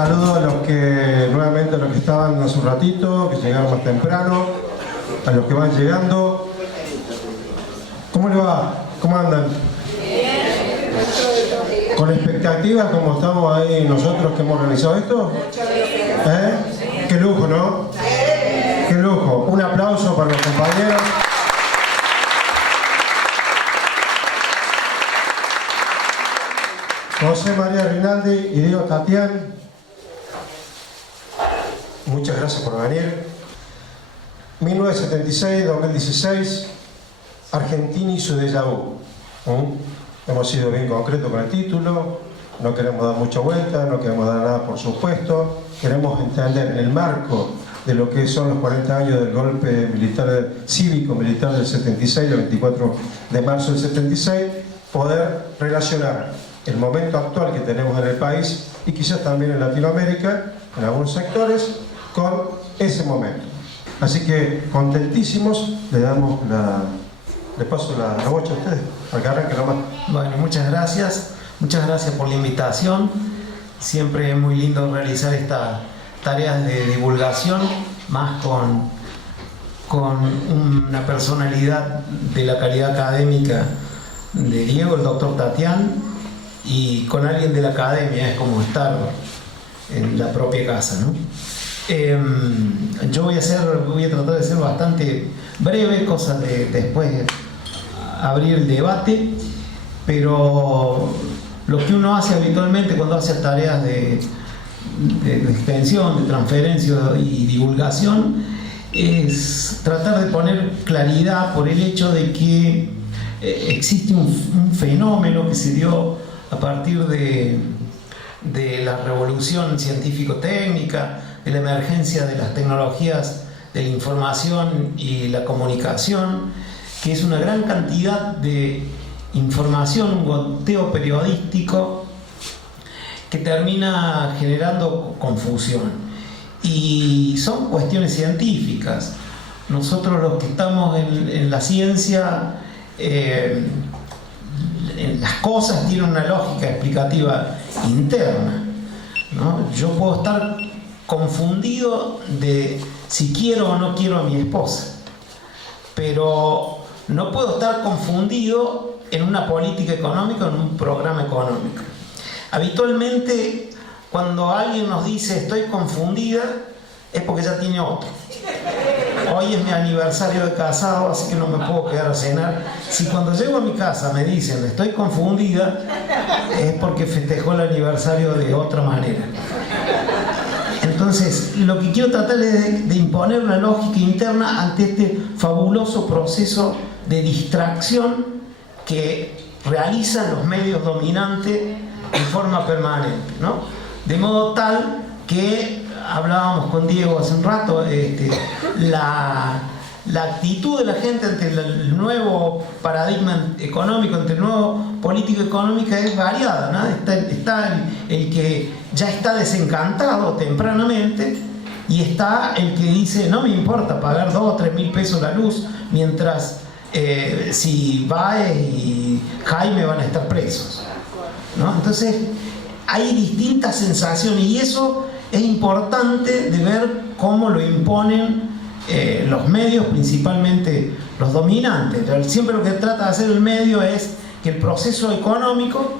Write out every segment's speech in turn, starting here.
saludo a los que, nuevamente a los que estaban hace un ratito, que llegaron más temprano, a los que van llegando. ¿Cómo le va? ¿Cómo andan? ¿Con expectativas como estamos ahí nosotros que hemos organizado esto? Qué lujo, ¿no? Qué lujo. Un aplauso para los compañeros. José María Rinaldi y Diego Tatián, muchas gracias por venir. 1976-2016, Argentina y su déjà vu. Hemos sido bien concretos con el título, no queremos dar mucha vuelta, no queremos dar nada por supuesto, queremos entender en el marco de lo que son los 40 años del golpe militar, cívico-militar del 76, el 24 de marzo del 76, poder relacionar el momento actual que tenemos en el país y quizás también en Latinoamérica, en algunos sectores, con ese momento. Así que contentísimos, le paso la bocha a ustedes, para que arranquen nomás. Bueno, muchas gracias por la invitación. Siempre es muy lindo realizar estas tareas de divulgación, más con una personalidad de la calidad académica de Diego, el doctor Tatián, y con alguien de la academia. Es como estar en la propia casa, ¿no? Yo voy a tratar de ser bastante breve, cosa de después abrir el debate, pero lo que uno hace habitualmente cuando hace tareas de extensión, de transferencia y divulgación, es tratar de poner claridad por el hecho de que existe un fenómeno que se dio a partir de la revolución científico-técnica, de la emergencia de las tecnologías de la información y la comunicación, que es una gran cantidad de información, un goteo periodístico que termina generando confusión. Y son cuestiones científicas. Nosotros los que estamos en la ciencia, las cosas tienen una lógica explicativa interna, ¿no? Yo puedo estar confundido de si quiero o no quiero a mi esposa, pero no puedo estar confundido en una política económica o en un programa económico. Habitualmente, cuando alguien nos dice estoy confundida, es porque ya tiene otro. Hoy es mi aniversario de casado, así que no me puedo quedar a cenar. Si cuando llego a mi casa me dicen estoy confundida, es porque festejó el aniversario de otra manera. Entonces, lo que quiero tratar es de imponer una lógica interna ante este fabuloso proceso de distracción que realizan los medios dominantes en forma permanente, ¿no? De modo tal que, hablábamos con Diego hace un rato, la actitud de la gente ante el nuevo paradigma económico, ante el nuevo político económica es variada, ¿no? Está el que ya está desencantado tempranamente, y está el que dice no me importa pagar 2 o 3 mil pesos la luz mientras si Baez y Jaime van a estar presos, ¿no? Entonces hay distintas sensaciones, y eso es importante de ver cómo lo imponen los medios, principalmente los dominantes. Siempre lo que trata de hacer el medio es que el proceso económico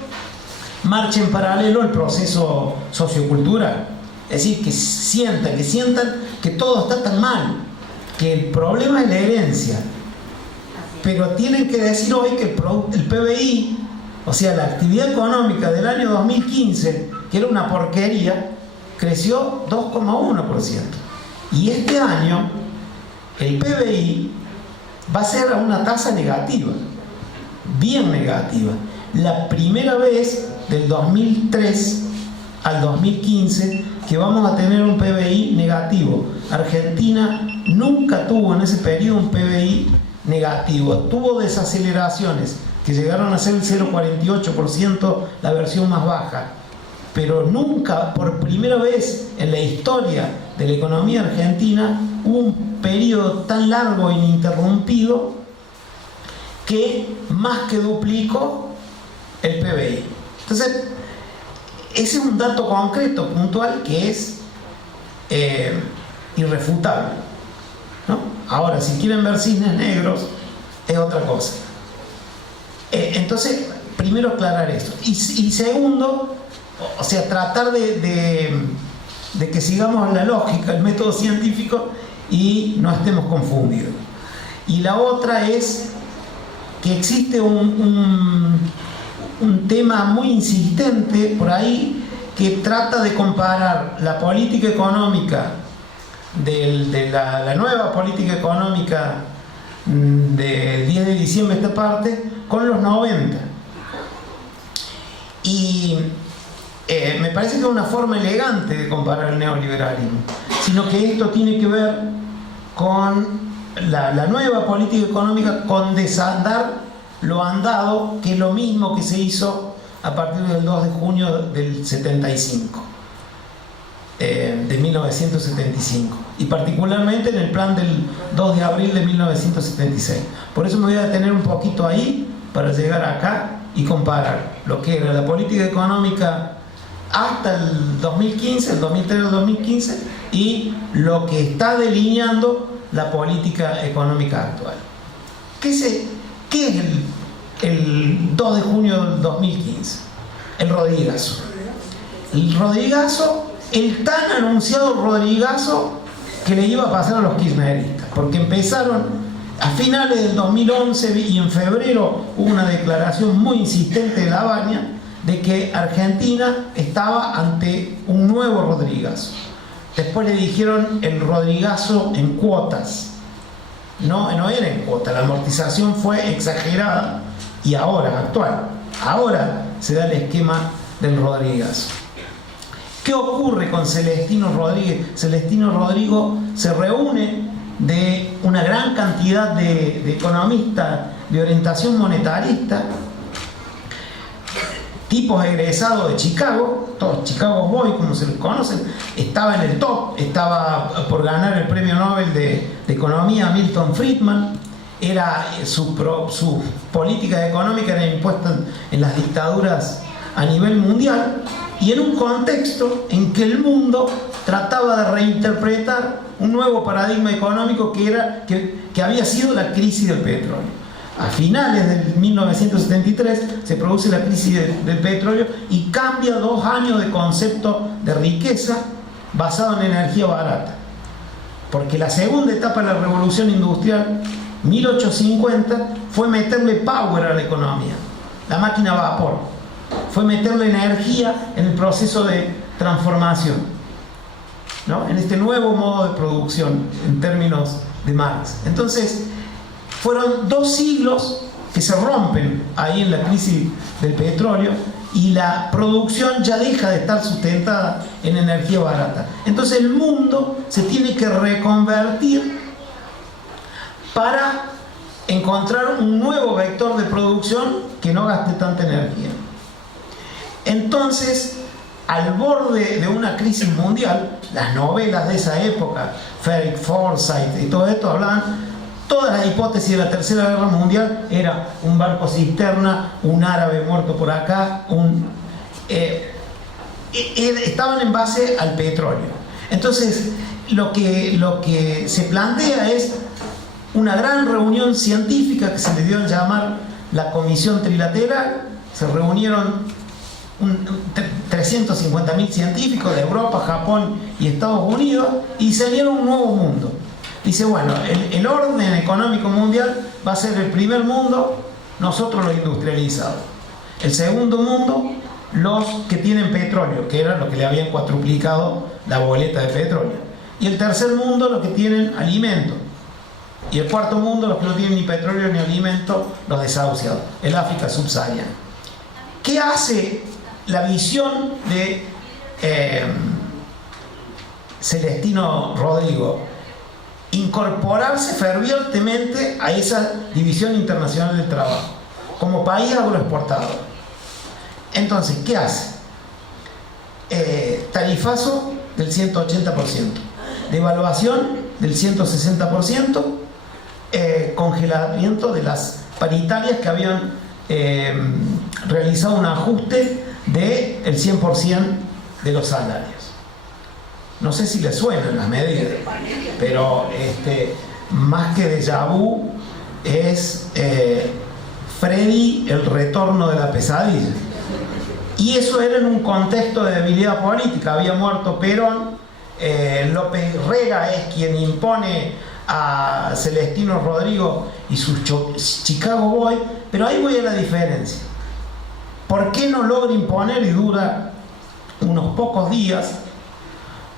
marche en paralelo al proceso sociocultural. Es decir, que sientan que todo está tan mal, que el problema es la herencia. Pero tienen que decir hoy que el PBI, o sea, la actividad económica del año 2015, que era una porquería, creció 2,1%. Y este año el PBI va a ser a una tasa negativa, bien negativa. La primera vez del 2003 al 2015 que vamos a tener un PBI negativo. Argentina nunca tuvo en ese periodo un PBI negativo. Tuvo desaceleraciones que llegaron a ser el 0,48%, la versión más baja. Pero nunca, por primera vez en la historia de la economía argentina, hubo un periodo tan largo e ininterrumpido que más que duplicó el PBI. Entonces, ese es un dato concreto, puntual, que es irrefutable, ¿no? Ahora, si quieren ver cisnes negros, es otra cosa. Entonces, primero aclarar eso. Y segundo, o sea, tratar de que sigamos la lógica, el método científico y no estemos confundidos. Y la otra es que existe un tema muy insistente por ahí que trata de comparar la política económica de la nueva política económica del 10 de diciembre esta parte con los 90. Y me parece que es una forma elegante de comparar el neoliberalismo, sino que esto tiene que ver con la nueva política económica, con desandar lo andado, que es lo mismo que se hizo a partir del 2 de junio del 75, de 1975, y particularmente en el plan del 2 de abril de 1976. Por eso me voy a detener un poquito ahí para llegar acá y comparar lo que era la política económica hasta el 2015, el 2003 al 2015, y lo que está delineando la política económica actual. ¿Qué es el 2 de junio del 2015? El Rodrigazo. El Rodrigazo, el tan anunciado Rodrigazo que le iba a pasar a los kirchneristas, porque empezaron a finales del 2011 y en febrero hubo una declaración muy insistente de La Baña de que Argentina estaba ante un nuevo Rodrigazo. Después le dijeron el Rodrigazo en cuotas. No era en cuotas, la amortización fue exagerada y ahora, actual, ahora se da el esquema del Rodrigazo. ¿Qué ocurre con Celestino Rodríguez? Celestino Rodrigo se reúne de una gran cantidad de economistas de orientación monetarista, tipos egresados de Chicago, todos Chicago Boys, como se les conocen. Estaba en el top, estaba por ganar el premio Nobel de Economía Milton Friedman. Era su política económica era impuesta en las dictaduras a nivel mundial, y en un contexto en que el mundo trataba de reinterpretar un nuevo paradigma económico que había sido la crisis del petróleo. A finales de 1973 se produce la crisis del petróleo y cambia 2 años de concepto de riqueza basado en energía barata. Porque la segunda etapa de la revolución industrial, 1850, fue meterle power a la economía, la máquina a vapor. Fue meterle energía en el proceso de transformación, ¿no? En este nuevo modo de producción en términos de Marx. Entonces, fueron 2 siglos que se rompen ahí en la crisis del petróleo y la producción ya deja de estar sustentada en energía barata. Entonces el mundo se tiene que reconvertir para encontrar un nuevo vector de producción que no gaste tanta energía. Entonces, al borde de una crisis mundial, las novelas de esa época, Frederick Forsyth y todo esto hablaban, todas las hipótesis de la Tercera Guerra Mundial era un barco cisterna, un árabe muerto por acá, estaban en base al petróleo. Entonces, lo que se plantea es una gran reunión científica que se le dio a llamar la Comisión Trilateral. Se reunieron 350.000 científicos de Europa, Japón y Estados Unidos y diseñaron un nuevo mundo. Dice, bueno, el orden económico mundial va a ser el primer mundo, nosotros los industrializados. El segundo mundo, los que tienen petróleo, que era lo que le habían cuatruplicado la boleta de petróleo. Y el tercer mundo, los que tienen alimento. Y el cuarto mundo, los que no tienen ni petróleo ni alimento, los desahuciados, el África subsahariana. ¿Qué hace la visión de Celestino Rodrigo? Incorporarse fervientemente a esa división internacional del trabajo como país agroexportador. Entonces, ¿qué hace? Tarifazo del 180%, devaluación del 160%, congelamiento de las paritarias que habían realizado un ajuste del 100% de los salarios. No sé si les suenan las medidas, pero más que déjà vu es Freddy el retorno de la pesadilla. Y eso era en un contexto de debilidad política. Había muerto Perón, López Rega es quien impone a Celestino Rodrigo y sus Chicago Boys, pero ahí voy a la diferencia. ¿Por qué no logra imponer y dura unos pocos días?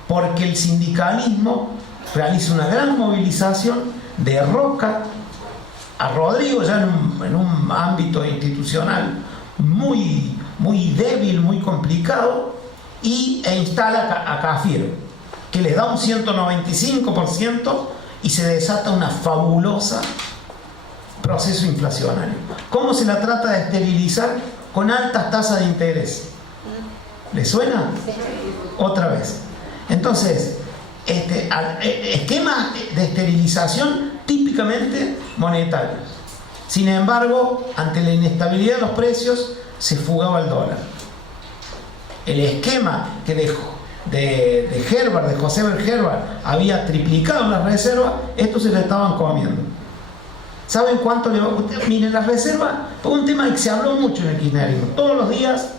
Porque el sindicalismo realiza una gran movilización, derroca a Rodrigo ya en un ámbito institucional muy débil, muy complicado, e instala a Cafiero, que le da un 195% y se desata una fabulosa proceso inflacionario. ¿Cómo se la trata de esterilizar? Con altas tasas de interés. ¿Le suena? Otra vez. Entonces, esquemas de esterilización típicamente monetarios. Sin embargo, ante la inestabilidad de los precios, se fugaba el dólar. El esquema que dejó de Herbert, de José Bel Herbert, había triplicado las reservas, estos se le estaban comiendo. ¿Saben cuánto le va? Miren, las reservas fue un tema que se habló mucho en el kirchnerismo. Todos los días,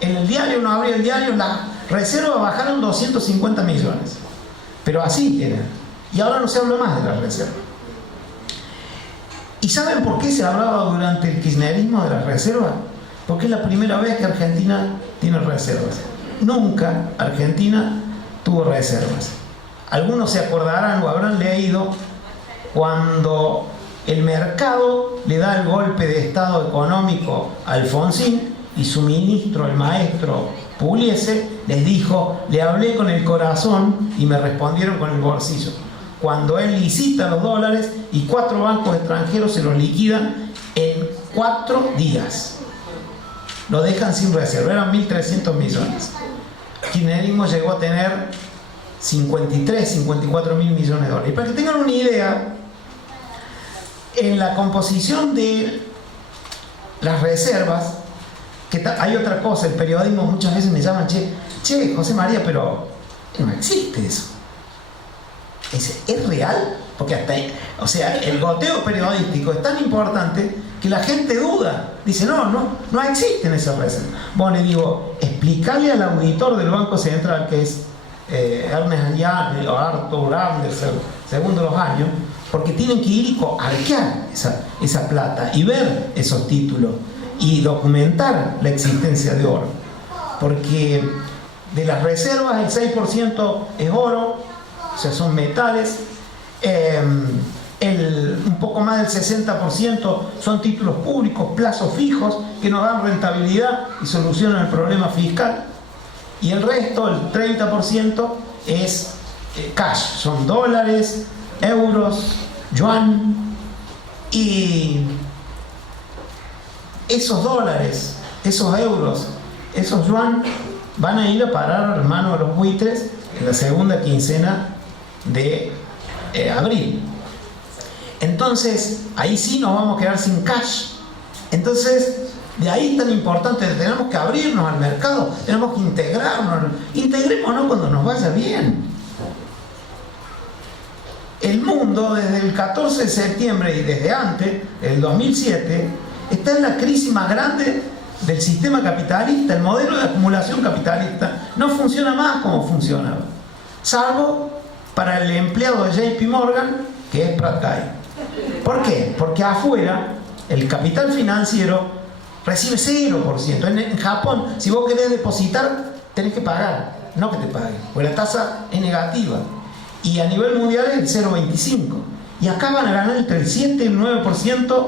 en el diario, uno abría el diario, las reservas bajaron 250 millones. Pero así era. Y ahora no se habla más de las reservas. ¿Y saben por qué se hablaba durante el kirchnerismo de las reservas? Porque es la primera vez que Argentina tiene reservas. Nunca Argentina tuvo reservas. Algunos se acordarán o habrán leído cuando el mercado le da el golpe de estado económico a Alfonsín y su ministro, el maestro Pugliese, les dijo: le hablé con el corazón y me respondieron con el bolsillo. Cuando él licita los dólares y 4 bancos extranjeros se los liquidan en 4 días. Lo dejan sin reserva, eran 1.300 millones. El kirchnerismo llegó a tener 53, 54 mil millones de dólares. Y para que tengan una idea, en la composición de las reservas, hay otra cosa, el periodismo muchas veces me llaman, che, José María, pero no existe eso. ¿Es real? Porque hasta, o sea, el goteo periodístico es tan importante que la gente duda. Dice, no existen esas reservas. Bueno, le digo, explicarle al auditor del Banco Central, que es Ernest Young o Arthur Andersen, según los años, porque tienen que ir y arquear esa plata y ver esos títulos y documentar la existencia de oro. Porque de las reservas el 6% es oro, o sea, son metales. Un poco más del 60% son títulos públicos, plazos fijos, que nos dan rentabilidad y solucionan el problema fiscal. Y el resto, el 30%, es cash, son dólares, euros, yuan. Y esos dólares, esos euros, esos yuan van a ir a parar a manos de los buitres en la segunda quincena de abril. Entonces, ahí sí nos vamos a quedar sin cash. Entonces, de ahí es tan importante, tenemos que abrirnos al mercado, tenemos que integrémonos cuando nos vaya bien. El mundo, desde el 14 de septiembre y desde antes, el 2007, está en la crisis más grande del sistema capitalista. El modelo de acumulación capitalista no funciona más como funcionaba, salvo para el empleado de JP Morgan, que es Pratt Guy. ¿Por qué? Porque afuera el capital financiero recibe 0%. En Japón, si vos querés depositar, tenés que pagar, no que te paguen, porque la tasa es negativa. Y a nivel mundial es el 0,25. Y acá van a ganar entre el 7 y el 9%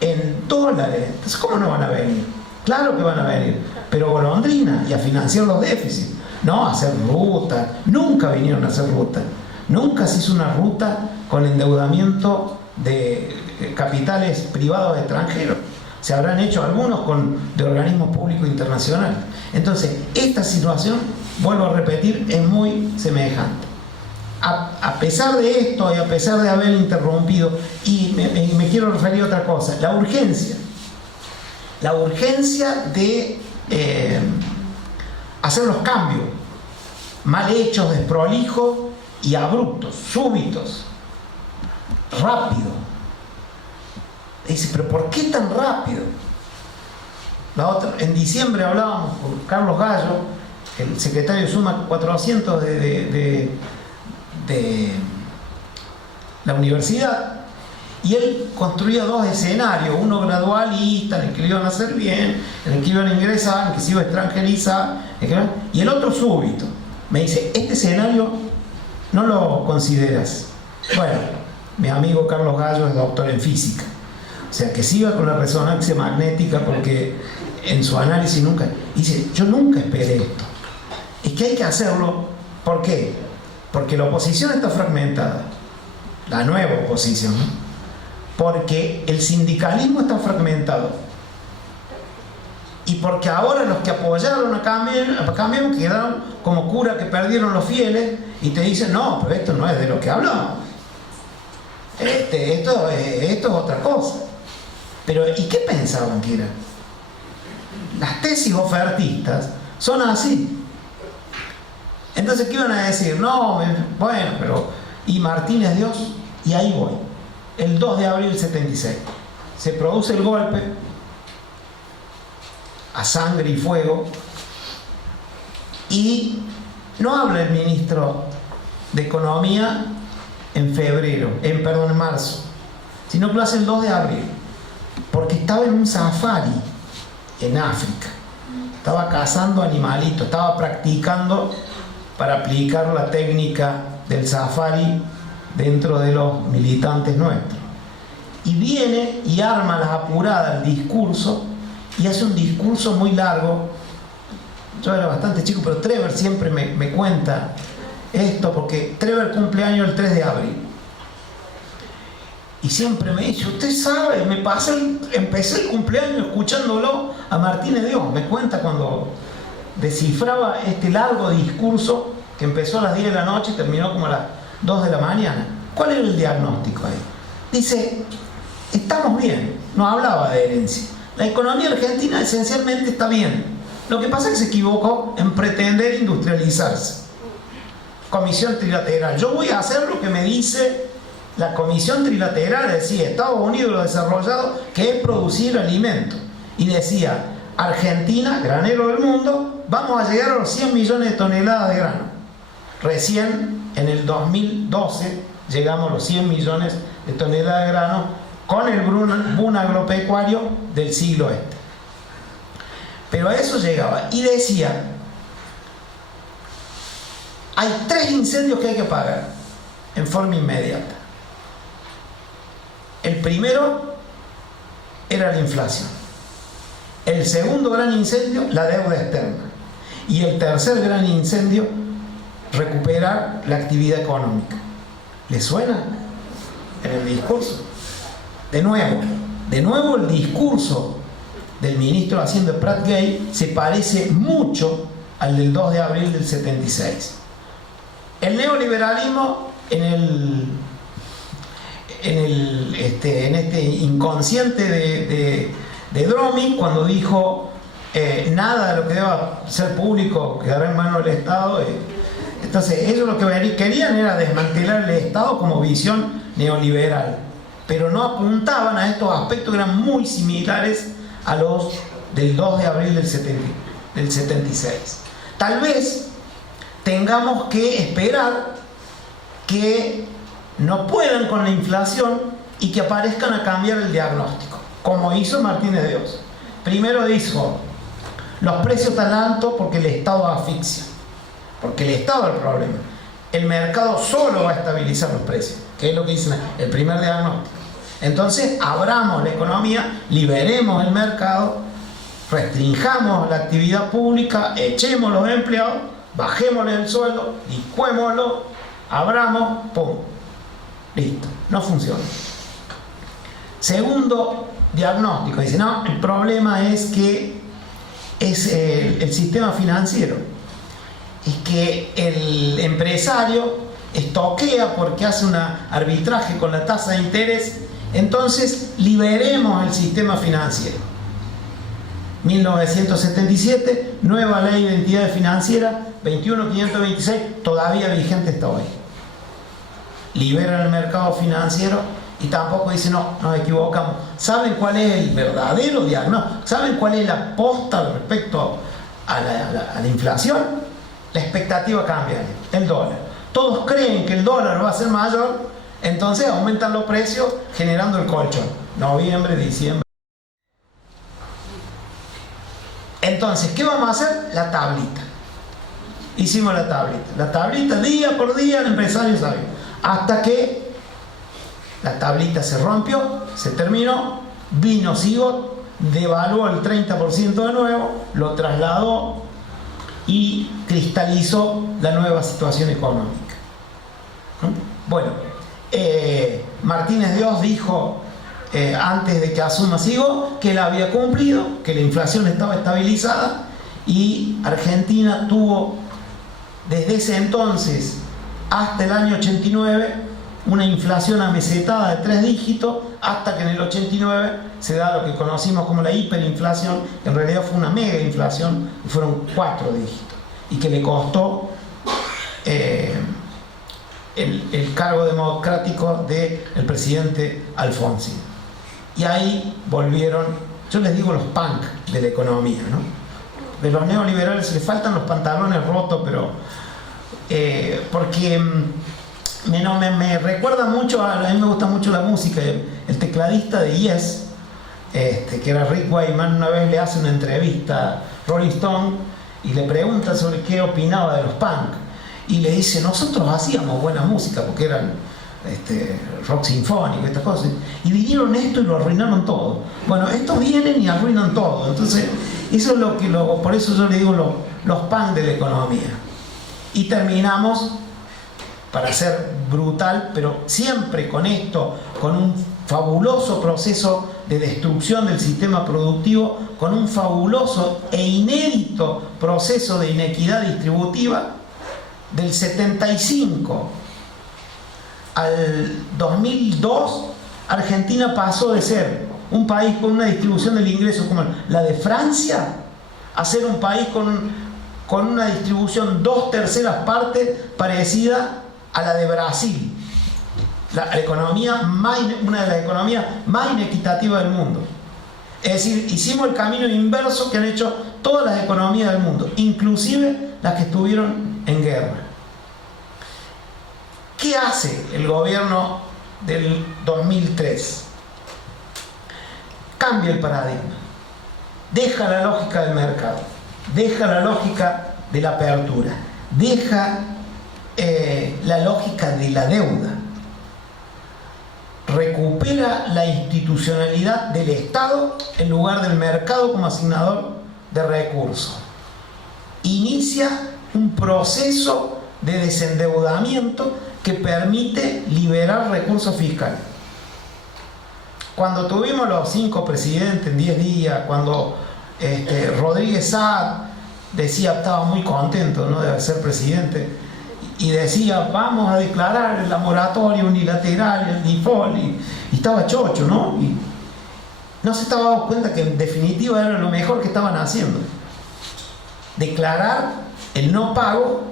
en dólares. Entonces, ¿cómo no van a venir? Claro que van a venir, pero golondrina y a financiar los déficits. No a hacer ruta. Nunca vinieron a hacer ruta. Nunca se hizo una ruta con endeudamiento de capitales privados extranjeros. Se habrán hecho algunos de organismos públicos internacionales. Entonces, esta situación, vuelvo a repetir, es muy semejante. A pesar de esto y a pesar de haber interrumpido, y me quiero referir a otra cosa, la urgencia de hacer los cambios mal hechos, desprolijos y abruptos, súbitos, rápido. Dice, pero ¿por qué tan rápido? En diciembre hablábamos con Carlos Gallo, el secretario de Suma 400 de la universidad, y él construía dos escenarios, uno gradualista, en el que lo iban a hacer bien, en el que iban a ingresar, en el que se iba a extranjerizar, y el otro súbito. Me dice, este escenario no lo consideras. Bueno, mi amigo Carlos Gallo es doctor en física, o sea que siga con la resonancia magnética, porque en su análisis nunca dice, yo nunca esperé esto. Es que hay que hacerlo. ¿Por qué? Porque la oposición está fragmentada, la nueva oposición, ¿no? Porque el sindicalismo está fragmentado, y porque ahora los que apoyaron a Cambiemos quedaron como cura que perdieron los fieles, y te dicen, no, pero esto no es de lo que hablamos, esto es otra cosa. Pero ¿y qué pensaban que era? Las tesis ofertistas son así. Entonces, ¿qué iban a decir? No, bueno, pero ¿y Martínez Dios? Y ahí voy. El 2 de abril del 76 se produce el golpe a sangre y fuego, y no habla el ministro de Economía en marzo, sino que lo hace el 2 de abril, porque estaba en un safari en África, estaba cazando animalitos, estaba practicando para aplicar la técnica del safari dentro de los militantes nuestros. Y viene y arma las apuradas el discurso, y hace un discurso muy largo. Yo era bastante chico, pero Trevor siempre me cuenta esto, porque Trevor cumple año el 3 de abril. Y siempre me dice, usted sabe, empecé el cumpleaños escuchándolo a Martínez Dios. Me cuenta cuando descifraba este largo discurso que empezó a las 10 de la noche y terminó como a las 2 de la mañana. ¿Cuál era el diagnóstico ahí? Dice, estamos bien. No hablaba de herencia. La economía argentina esencialmente está bien. Lo que pasa es que se equivocó en pretender industrializarse. Comisión trilateral. Yo voy a hacer lo que me dice la Comisión Trilateral, decía Estados Unidos lo desarrollado, que es producir alimentos. Y decía, Argentina, granero del mundo, vamos a llegar a los 100 millones de toneladas de grano. Recién en el 2012 llegamos a los 100 millones de toneladas de grano con el boom agropecuario del siglo este. Pero a eso llegaba. Y decía, hay 3 incendios que hay que apagar en forma inmediata. El primero era la inflación. El segundo gran incendio, la deuda externa. Y el tercer gran incendio, recuperar la actividad económica. ¿Le suena en el discurso? De nuevo el discurso del ministro de Hacienda Prat Gay se parece mucho al del 2 de abril del 76. El neoliberalismo en este inconsciente de Dromi, cuando dijo nada de lo que deba ser público quedará en manos del Estado. Entonces ellos lo que querían era desmantelar el Estado como visión neoliberal, pero no apuntaban a estos aspectos que eran muy similares a los del 2 de abril del 76. Tal vez tengamos que esperar que no puedan con la inflación y que aparezcan a cambiar el diagnóstico, como hizo Martínez Dios. Primero dijo, los precios tan altos porque el Estado asfixia, porque el Estado es el problema. El mercado solo va a estabilizar los precios, que es lo que dice el primer diagnóstico. Entonces, abramos la economía, liberemos el mercado, restringamos la actividad pública, echemos los empleados, bajémosle el sueldo, licuémoslo, abramos, pum, listo, no funciona. Segundo diagnóstico, dice, no, el problema es que es el sistema financiero, es que el empresario estoquea porque hace un arbitraje con la tasa de interés. Entonces liberemos el sistema financiero. 1977, nueva ley de entidades financieras, 21.526, todavía vigente hasta hoy. Liberan el mercado financiero y tampoco dicen, no, nos equivocamos. ¿Saben cuál es el verdadero diagnóstico? ¿Saben cuál es la posta respecto a la inflación? La expectativa cambia, el dólar. Todos creen que el dólar va a ser mayor, entonces aumentan los precios generando el colchón. Noviembre, diciembre. Entonces, ¿qué vamos a hacer? La tablita. Hicimos la tablita. La tablita día por día el empresario sabía. Hasta que la tablita se rompió, se terminó, vino Sigot, devaluó el 30% de nuevo, lo trasladó y cristalizó la nueva situación económica. Bueno, Martínez Dios dijo antes de que asuma Sigot que él había cumplido, que la inflación estaba estabilizada y Argentina tuvo desde ese entonces hasta el año 89 una inflación amesetada de 3 dígitos, hasta que en el 89 se da lo que conocimos como la hiperinflación, que en realidad fue una mega inflación y fueron 4 dígitos y que le costó el cargo democrático del presidente Alfonsín. Y ahí volvieron, yo les digo, los punk de la economía, ¿no? De los neoliberales se les faltan los pantalones rotos, pero porque me recuerda mucho, a mí me gusta mucho la música. El tecladista de Yes, que era Rick Wakeman, una vez le hace una entrevista a Rolling Stone y le pregunta sobre qué opinaba de los punk. Y le dice, nosotros hacíamos buena música porque eran rock sinfónico, estas cosas. Y vinieron esto y lo arruinaron todo. Bueno, estos vienen y arruinan todo. Entonces, eso es lo que por eso yo le digo los punk de la economía. Y terminamos, para ser brutal, pero siempre con esto, con un fabuloso proceso de destrucción del sistema productivo, con un fabuloso e inédito proceso de inequidad distributiva. Del 75 al 2002, Argentina pasó de ser un país con una distribución del ingreso como la de Francia a ser un país con una distribución 2/3 partes parecida a la de Brasil, una de las economías más inequitativas del mundo. Es decir, hicimos el camino inverso que han hecho todas las economías del mundo, inclusive las que estuvieron en guerra. ¿Qué hace el gobierno del 2003? Cambia el paradigma, deja la lógica del mercado, deja la lógica de la apertura, deja la lógica de la deuda, recupera la institucionalidad del Estado en lugar del mercado como asignador de recursos, inicia un proceso de desendeudamiento que permite liberar recursos fiscales. Cuando tuvimos los 5 presidentes en 10 días, cuando Rodríguez Saad decía, estaba muy contento, ¿no?, de ser presidente, y decía, vamos a declarar la moratoria unilateral, el default, y estaba chocho, ¿no? Y no se estaba dando cuenta que en definitiva era lo mejor que estaban haciendo. Declarar el no pago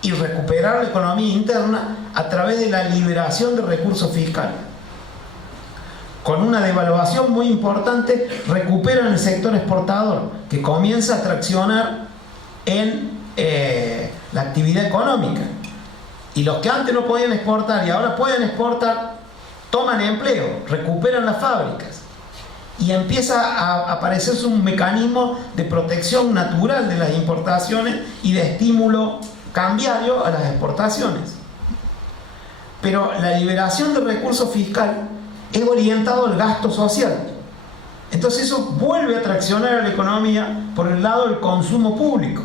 y recuperar la economía interna a través de la liberación de recursos fiscales. Con una devaluación muy importante, recuperan el sector exportador, que comienza a traccionar en la actividad económica. Y los que antes no podían exportar y ahora pueden exportar, toman empleo, recuperan las fábricas. Y empieza a aparecerse un mecanismo de protección natural de las importaciones y de estímulo cambiario a las exportaciones. Pero la liberación de recursos fiscales es orientado al gasto social. Entonces eso vuelve a traccionar a la economía por el lado del consumo público.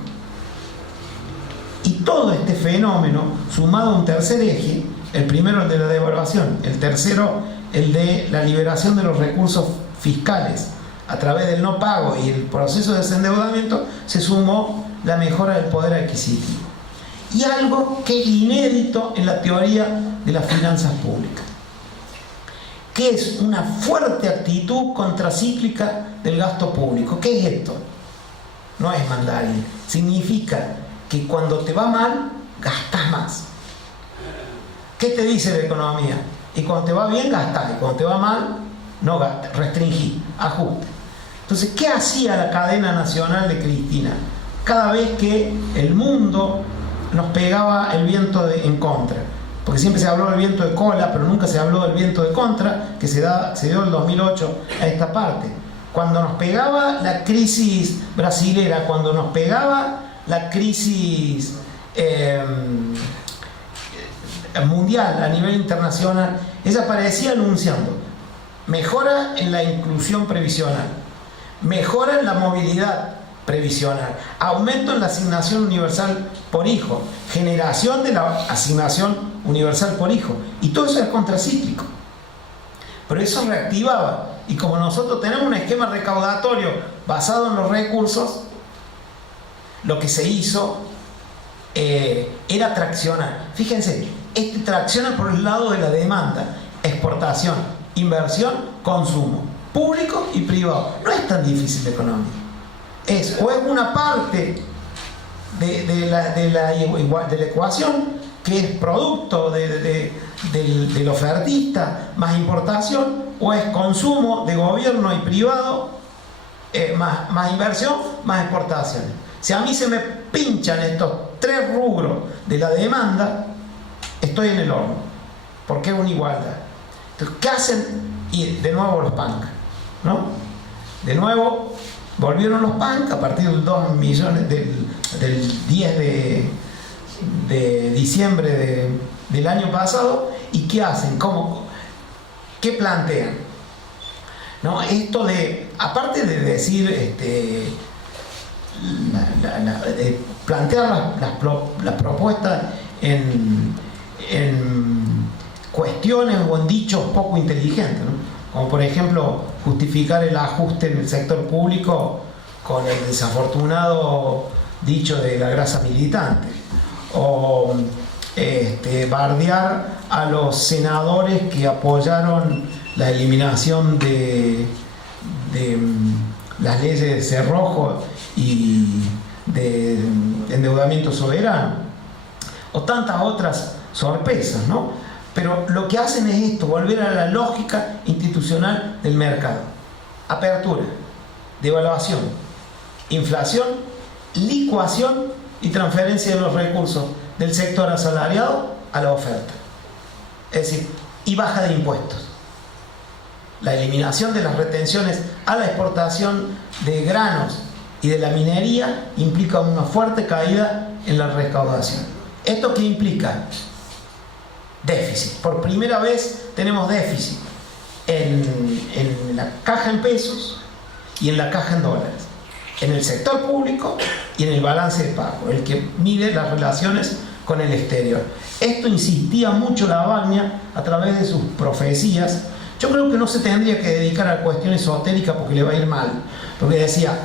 Y todo este fenómeno, sumado a un tercer eje, el primero el de la devaluación, el tercero el de la liberación de los recursos fiscales a través del no pago y el proceso de desendeudamiento, se sumó la mejora del poder adquisitivo. Y algo que es inédito en la teoría de las finanzas públicas. ¿Qué es una fuerte actitud contracíclica del gasto público? ¿Qué es esto? No es mandarín. Significa que cuando te va mal, gastas más. ¿Qué te dice la economía? Y cuando te va bien, gastás. Y cuando te va mal, no gastas. Restringí, ajuste. Entonces, ¿qué hacía la cadena nacional de Cristina? Cada vez que el mundo nos pegaba el viento en contra, porque siempre se habló del viento de cola, pero nunca se habló del viento de contra, que se dio el 2008 a esta parte. Cuando nos pegaba la crisis brasilera, cuando nos pegaba la crisis mundial a nivel internacional, ella aparecía anunciando mejora en la inclusión previsional, mejora en la movilidad previsional, aumento en la asignación universal por hijo, generación de la asignación universal por hijo, y todo eso es contracíclico, pero eso reactivaba. Y como nosotros tenemos un esquema recaudatorio basado en los recursos, lo que se hizo era traccionar. Fíjense, tracciona por el lado de la demanda, exportación, inversión, consumo, público y privado. No es tan difícil la economía. Es una parte de la ecuación que es producto del ofertista más importación, o es consumo de gobierno y privado más inversión más exportaciones. Si a mí se me pinchan estos tres rubros de la demanda, estoy en el horno, porque es una igualdad. Entonces, ¿qué hacen? Y de nuevo los PANC, ¿no? De nuevo volvieron los PANC a partir del 2 millones del 10 de diciembre del año pasado. ¿Y qué hacen? ¿Qué plantean? ¿No? Esto de, aparte de decir, de plantear las propuestas en cuestiones o en dichos poco inteligentes, ¿no? Como por ejemplo justificar el ajuste en el sector público con el desafortunado dicho de la grasa militante, o bardear a los senadores que apoyaron la eliminación de las leyes de cerrojo y de endeudamiento soberano, o tantas otras sorpresas, ¿no? Pero lo que hacen es esto, volver a la lógica institucional del mercado. Apertura, devaluación, inflación, licuación y transferencia de los recursos del sector asalariado a la oferta. Es decir, y baja de impuestos. La eliminación de las retenciones a la exportación de granos y de la minería implica una fuerte caída en la recaudación. ¿Esto qué implica? Déficit. Por primera vez tenemos déficit en la caja en pesos y en la caja en dólares, en el sector público y en el balance de pago, el que mide las relaciones con el exterior. Esto insistía mucho la Baña a través de sus profecías. Yo creo que no se tendría que dedicar a cuestiones esotéricas porque le va a ir mal, porque decía,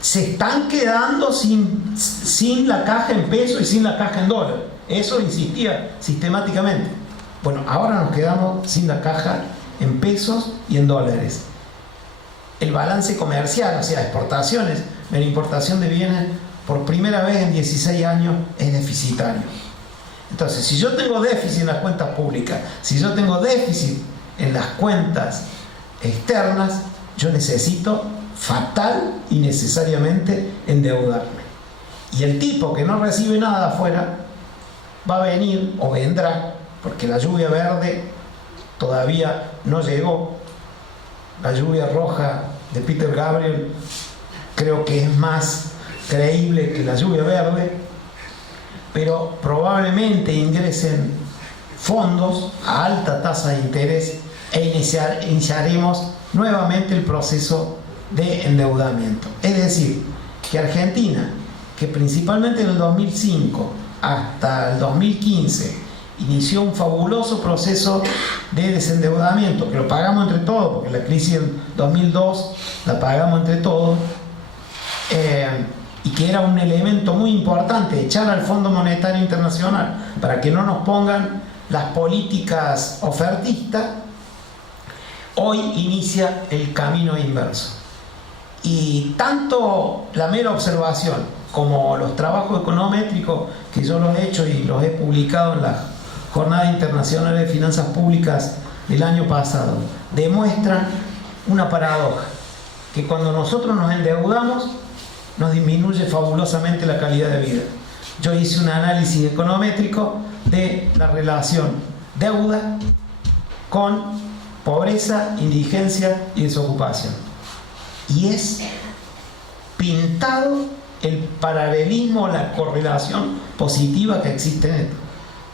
se están quedando sin la caja en pesos y sin la caja en dólares. Eso insistía sistemáticamente. Bueno, ahora nos quedamos sin la caja en pesos y en dólares. El balance comercial, o sea, exportaciones, la importación de bienes, por primera vez en 16 años es deficitario. Entonces, si yo tengo déficit en las cuentas públicas, si yo tengo déficit en las cuentas externas, yo necesito fatal y necesariamente endeudarme. Y el tipo que no recibe nada afuera va a venir o vendrá, porque la lluvia verde todavía no llegó. La lluvia roja de Peter Gabriel creo que es más creíble que la lluvia verde, pero probablemente ingresen fondos a alta tasa de interés e iniciaremos nuevamente el proceso de endeudamiento. Es decir, que Argentina, que principalmente en el 2005 hasta el 2015 inició un fabuloso proceso de desendeudamiento, que lo pagamos entre todos, porque la crisis del 2002 la pagamos entre todos, y que era un elemento muy importante, echar al Fondo Monetario Internacional para que no nos pongan las políticas ofertistas, hoy inicia el camino inverso. Y tanto la mera observación como los trabajos econométricos que yo los he hecho y los he publicado en la Jornada Internacional de Finanzas Públicas del año pasado, demuestran una paradoja, que cuando nosotros nos endeudamos nos disminuye fabulosamente la calidad de vida. Yo hice un análisis econométrico de la relación deuda con pobreza, indigencia y desocupación. Y es pintado el paralelismo, la correlación positiva que existe en esto.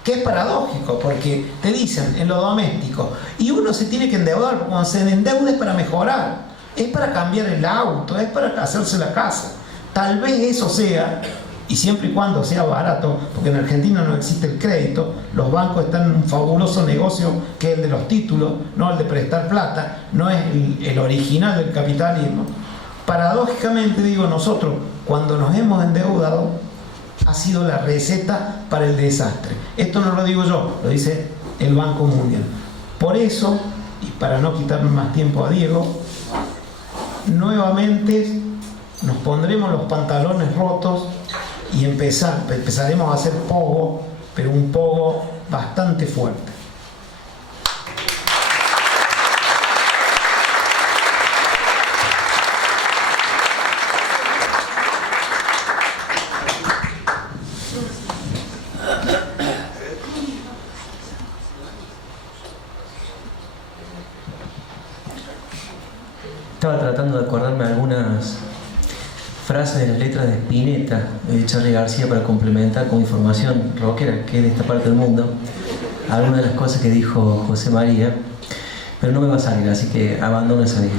Que es paradójico, porque te dicen en lo doméstico, y uno se tiene que endeudar, porque cuando se endeuda es para mejorar, es para cambiar el auto, es para hacerse la casa. Tal vez eso sea, y siempre y cuando sea barato, porque en Argentina no existe el crédito, los bancos están en un fabuloso negocio que es el de los títulos, no el de prestar plata, no es el original del capitalismo. Paradójicamente, digo, nosotros cuando nos hemos endeudado ha sido la receta para el desastre. Esto no lo digo yo, lo dice el Banco Mundial. Por eso, y para no quitarme más tiempo a Diego, nuevamente nos pondremos los pantalones rotos y empezaremos a hacer pogo, pero un pogo bastante fuerte. Estaba tratando de acordarme algunas frases de las letras de Spinetta, de Charly García, para complementar con información rockera que es de esta parte del mundo algunas de las cosas que dijo José María, pero no me va a salir, así que abandono esa vida.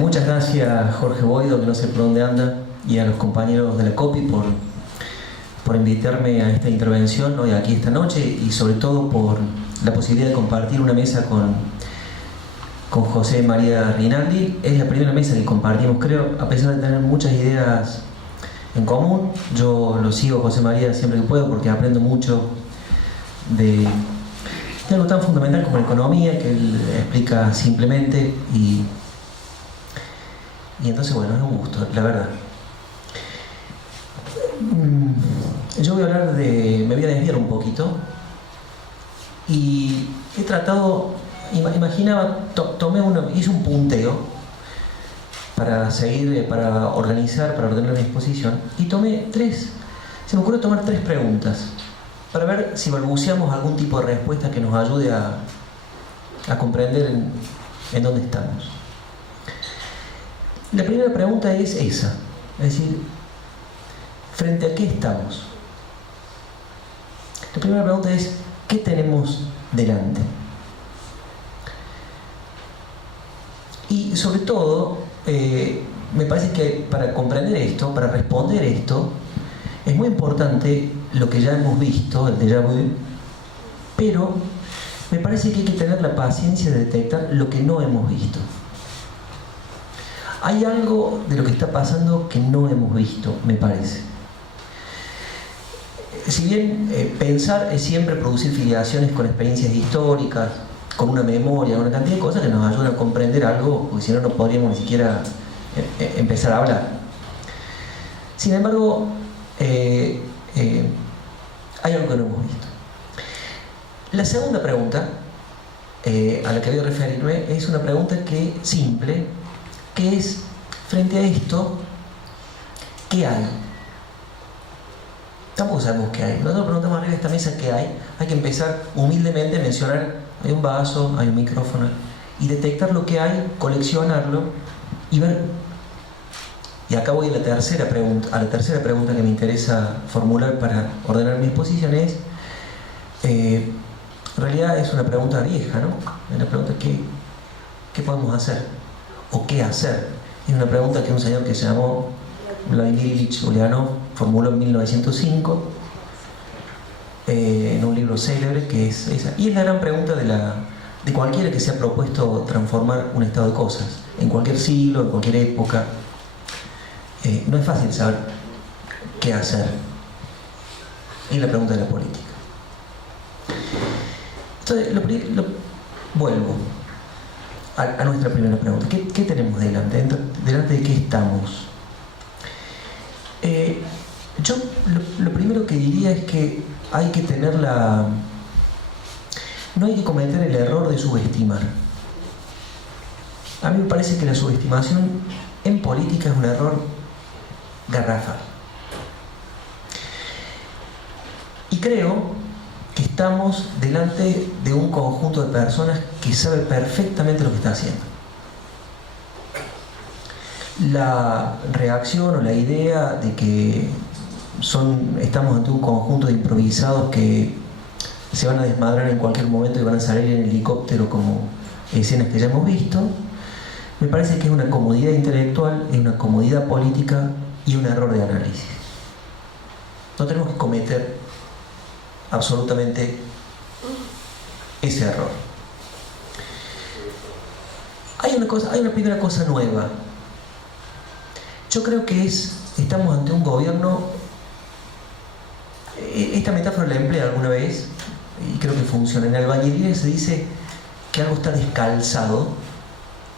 Muchas gracias Jorge Boido, que no sé por dónde anda, y a los compañeros de la COPI por invitarme a esta intervención hoy aquí esta noche, y sobre todo por la posibilidad de compartir una mesa con José María Rinaldi. Es la primera mesa que compartimos, creo, a pesar de tener muchas ideas en común. Yo lo sigo José María siempre que puedo porque aprendo mucho de algo tan fundamental como la economía, que él explica simplemente, y entonces, bueno, es un gusto, la verdad. Yo voy a hablar me voy a desviar un poquito, y he tratado, hice un punteo para organizar, para ordenar mi exposición, y se me ocurrió tomar 3 preguntas para ver si balbuceamos algún tipo de respuesta que nos ayude a comprender en dónde estamos. La primera pregunta es esa, es decir, ¿frente a qué estamos? La primera pregunta es, ¿qué tenemos delante? Y sobre todo, me parece que para comprender esto, para responder esto, es muy importante lo que ya hemos visto, el déjà vu, pero me parece que hay que tener la paciencia de detectar lo que no hemos visto. Hay algo de lo que está pasando que no hemos visto, me parece. Si bien pensar es siempre producir filiaciones con experiencias históricas, con una memoria, una cantidad de cosas que nos ayudan a comprender algo, porque si no, no podríamos ni siquiera empezar a hablar. Sin embargo, hay algo que no hemos visto. La segunda pregunta a la que voy a referirme es una pregunta simple, que es, frente a esto, ¿qué hay? Tampoco sabemos qué hay. Nosotros preguntamos arriba de esta mesa qué hay. Hay que empezar humildemente a mencionar, hay un vaso, hay un micrófono, y detectar lo que hay, coleccionarlo y ver. Y acá voy a la tercera pregunta que me interesa formular para ordenar mi exposición. En realidad es una pregunta vieja, ¿no? Es una pregunta ¿qué podemos hacer? ¿O qué hacer? Es una pregunta que un señor que se llamó Vladimir Ilich Ulyanov formuló en 1905 en un libro célebre, que es esa. Y es la gran pregunta de cualquiera que se ha propuesto transformar un estado de cosas, en cualquier siglo, en cualquier época. No es fácil saber qué hacer. Es la pregunta de la política. Entonces, vuelvo a nuestra primera pregunta. ¿Qué tenemos delante? ¿Delante de qué estamos? Yo lo primero que diría es que hay que tener no hay que cometer el error de subestimar. A mí me parece que la subestimación en política es un error garrafal. Y creo que estamos delante de un conjunto de personas que sabe perfectamente lo que está haciendo. La reacción o la idea de que estamos ante un conjunto de improvisados que se van a desmadrar en cualquier momento y van a salir en helicóptero como escenas que ya hemos visto, me parece que es una comodidad intelectual, es una comodidad política y un error de análisis. No tenemos que cometer absolutamente ese error. Hay una primera cosa nueva. Yo creo que estamos ante un gobierno, esta metáfora la emplea alguna vez y creo que funciona. En albañilería se dice que algo está descalzado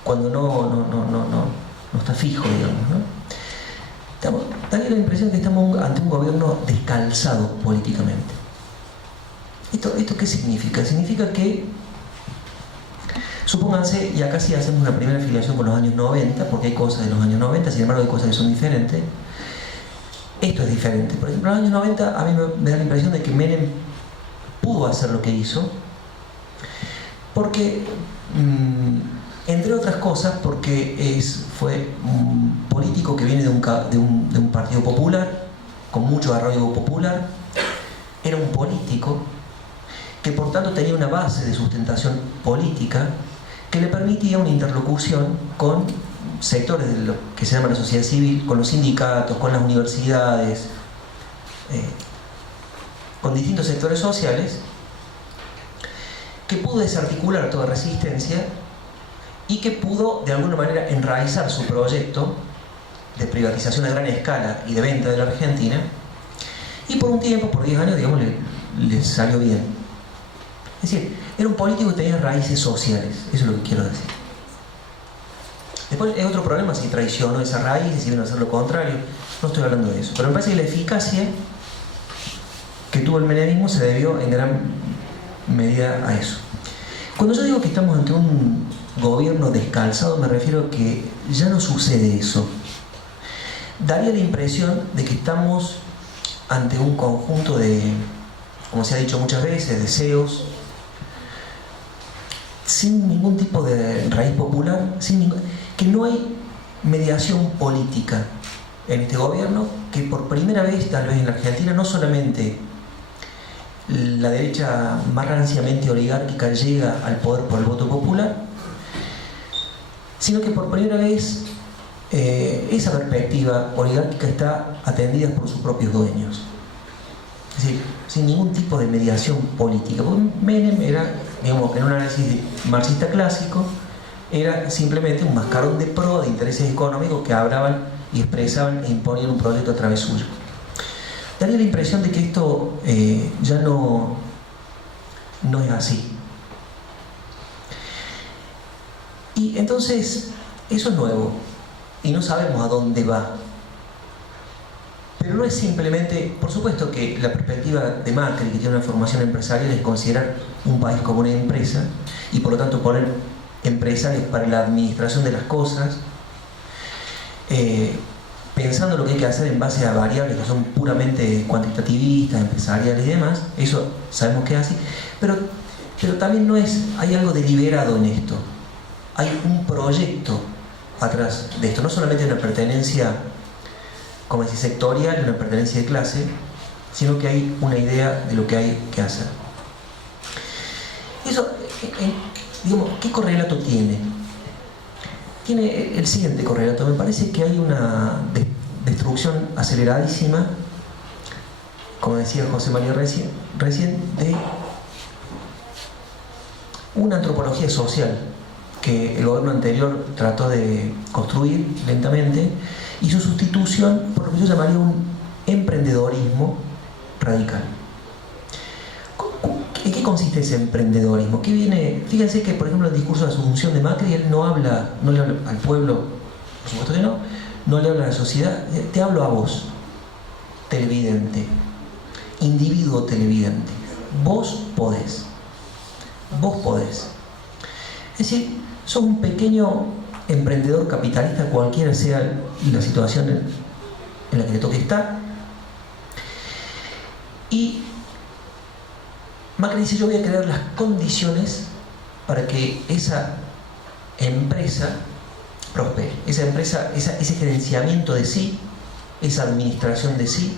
cuando no está fijo, digamos, ¿no? Da la impresión de que estamos ante un gobierno descalzado políticamente. ¿Esto qué significa? Significa que, supónganse, y acá sí hacemos una primera afiliación con los años 90, porque hay cosas de los años 90, sin embargo hay cosas que son diferentes. Esto es diferente. Por ejemplo, en los años 90 a mí me da la impresión de que Menem pudo hacer lo que hizo, porque, entre otras cosas, porque fue un político que viene de un partido popular, con mucho arraigo popular, era un político que por tanto tenía una base de sustentación política que le permitía una interlocución con sectores de lo que se llama la sociedad civil, con los sindicatos, con las universidades, con distintos sectores sociales, que pudo desarticular toda resistencia y que pudo de alguna manera enraizar su proyecto de privatización a gran escala y de venta de la Argentina, y por un tiempo, por 10 años, digamos, le salió bien. Es decir, era un político que tenía raíces sociales, eso es lo que quiero decir. Después es otro problema si traicionó esas raíces, si vino a hacer lo contrario, no estoy hablando de eso. Pero me parece que la eficacia que tuvo el menemismo se debió en gran medida a eso. Cuando yo digo que estamos ante un gobierno descalzado, me refiero a que ya no sucede eso. Daría la impresión de que estamos ante un conjunto de, como se ha dicho muchas veces, deseos, sin ningún tipo de raíz popular, que no hay mediación política en este gobierno, que por primera vez, tal vez en la Argentina, no solamente la derecha más ranciamente oligárquica llega al poder por el voto popular, sino que por primera vez esa perspectiva oligárquica está atendida por sus propios dueños. Es decir, sin ningún tipo de mediación política. Porque Menem era, digamos, en un análisis marxista clásico, era simplemente un mascarón de pro de intereses económicos que hablaban y expresaban e imponían un proyecto a través suyo. Daría la impresión de que esto ya no es así. Y entonces, eso es nuevo y no sabemos a dónde va. Pero no es simplemente, por supuesto que la perspectiva de Macri, que tiene una formación empresarial, es considerar un país como una empresa y por lo tanto poner empresarios para la administración de las cosas, pensando lo que hay que hacer en base a variables que son puramente cuantitativistas, empresariales y demás. Eso sabemos que es así, pero también hay algo deliberado en esto. Hay un proyecto atrás de esto, no solamente una pertenencia, como decir, sectorial, una pertenencia de clase, sino que hay una idea de lo que hay que hacer. Eso, digamos, ¿qué correlato tiene? Tiene el siguiente correlato. Me parece que hay una destrucción aceleradísima, como decía José María recién, de una antropología social que el gobierno anterior trató de construir lentamente, y su sustitución por lo que yo llamaría un emprendedorismo radical. ¿En qué consiste ese emprendedorismo? ¿Qué viene? Fíjense que, por ejemplo, el discurso de Asunción de Macri, él no le habla al pueblo, por supuesto que no le habla a la sociedad, te hablo a vos, televidente, individuo televidente. Vos podés. Es decir, sos un pequeño emprendedor capitalista, cualquiera sea la situación en la que te toque estar. Y Macri dice, yo voy a crear las condiciones para que esa empresa prospere. Esa empresa, ese gerenciamiento de sí, esa administración de sí,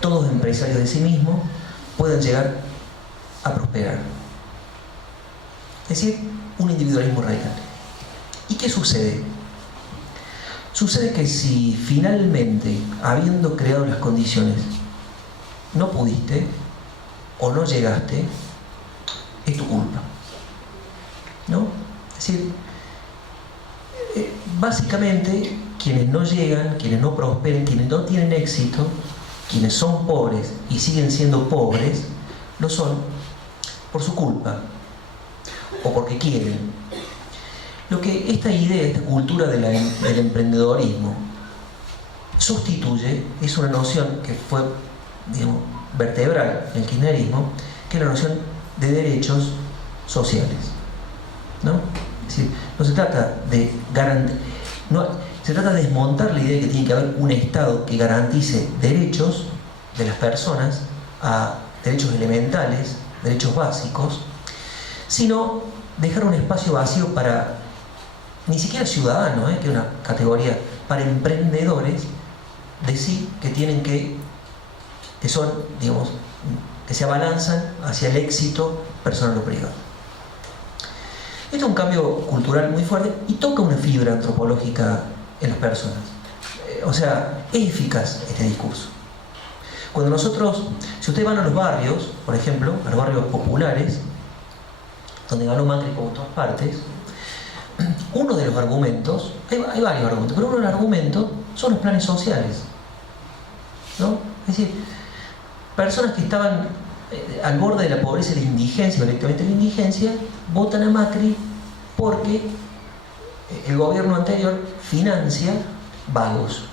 todos empresarios de sí mismos puedan llegar a prosperar. Es decir, un individualismo radical. ¿Y qué sucede? Sucede que si finalmente, habiendo creado las condiciones, no pudiste o no llegaste, es tu culpa, ¿no? Es decir, básicamente quienes no llegan, quienes no prosperan, quienes no tienen éxito, quienes son pobres y siguen siendo pobres, lo son por su culpa o porque quieren. Lo que esta idea, esta cultura del emprendedorismo sustituye es una noción que fue, digamos, vertebral en el kirchnerismo, que es la noción de derechos sociales, ¿no? Es decir, no se trata de se trata de desmontar la idea de que tiene que haber un Estado que garantice derechos de las personas a derechos elementales, derechos básicos, sino dejar un espacio vacío para, ni siquiera ciudadanos, que es una categoría, para emprendedores de sí que son, digamos, que se abalanzan hacia el éxito personal o privado. Esto es un cambio cultural muy fuerte y toca una fibra antropológica en las personas. O sea, es eficaz este discurso. Cuando nosotros, si ustedes van a los barrios, por ejemplo, a los barrios populares, donde ganó Macri por todas partes, uno de los argumentos, hay varios argumentos, pero uno de los argumentos son los planes sociales, ¿no? Es decir, personas que estaban al borde de la pobreza y la indigencia, directamente la indigencia, votan a Macri porque el gobierno anterior financia vagos,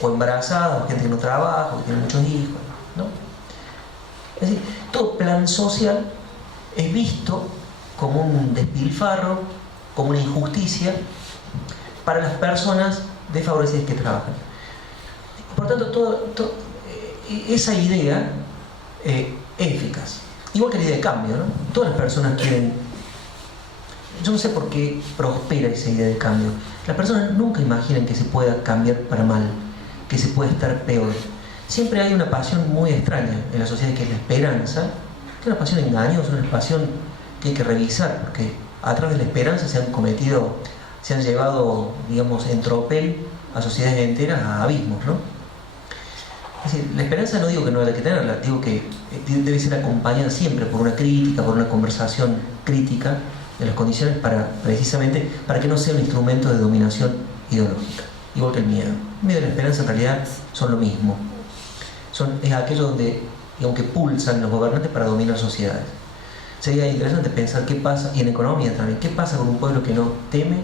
o embarazadas, o gente que no trabaja, o que tiene muchos hijos, ¿no? Es decir, todo plan social es visto como un despilfarro, como una injusticia para las personas desfavorecidas que trabajan. Por tanto, esa idea es eficaz. Igual que la idea de cambio, ¿no? Todas las personas quieren... Yo no sé por qué prospera esa idea de cambio. Las personas nunca imaginan que se pueda cambiar para mal, que se pueda estar peor. Siempre hay una pasión muy extraña en la sociedad, que es la esperanza, que es una pasión engañosa, una pasión que hay que revisar, porque a través de la esperanza se han llevado, digamos, en tropel a sociedades enteras a abismos, ¿no? Es decir, la esperanza no digo que no haya que tenerla, digo que debe ser acompañada siempre por una crítica, por una conversación crítica de las condiciones precisamente para que no sea un instrumento de dominación ideológica, igual que el miedo. El miedo y la esperanza en realidad son lo mismo. Es aquello donde, digamos, que pulsan los gobernantes para dominar sociedades. Sería interesante pensar qué pasa, y en economía también, qué pasa con un pueblo que no teme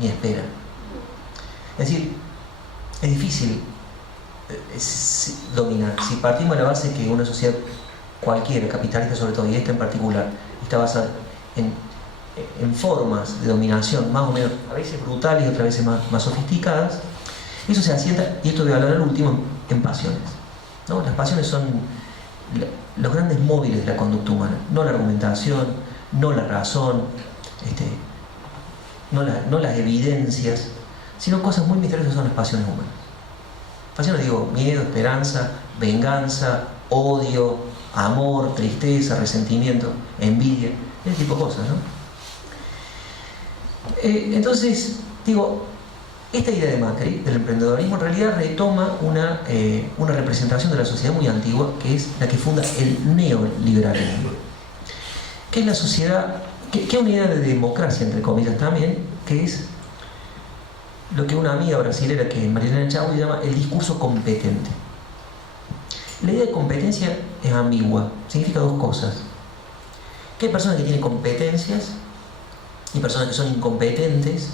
ni espera. Es decir, es difícil dominar. Si partimos de la base que una sociedad cualquiera, capitalista sobre todo, y esta en particular, está basada en formas de dominación más o menos, a veces brutales y otras veces más sofisticadas, eso se asienta, y esto voy a hablar al último, en pasiones, ¿no? Las pasiones son los grandes móviles de la conducta humana, no la argumentación, no la razón, no las evidencias, sino cosas muy misteriosas son las pasiones humanas. Pasiones, digo, miedo, esperanza, venganza, odio, amor, tristeza, resentimiento, envidia, ese tipo de cosas, ¿no? Entonces, digo, esta idea de Macri, del emprendedorismo, en realidad retoma una representación de la sociedad muy antigua, que es la que funda el neoliberalismo, que es la sociedad, que es una idea de democracia, entre comillas también, que es lo que una amiga brasilera, que es Marilena Chau, llama el discurso competente. La idea de competencia es ambigua, significa dos cosas. Que hay personas que tienen competencias y personas que son incompetentes,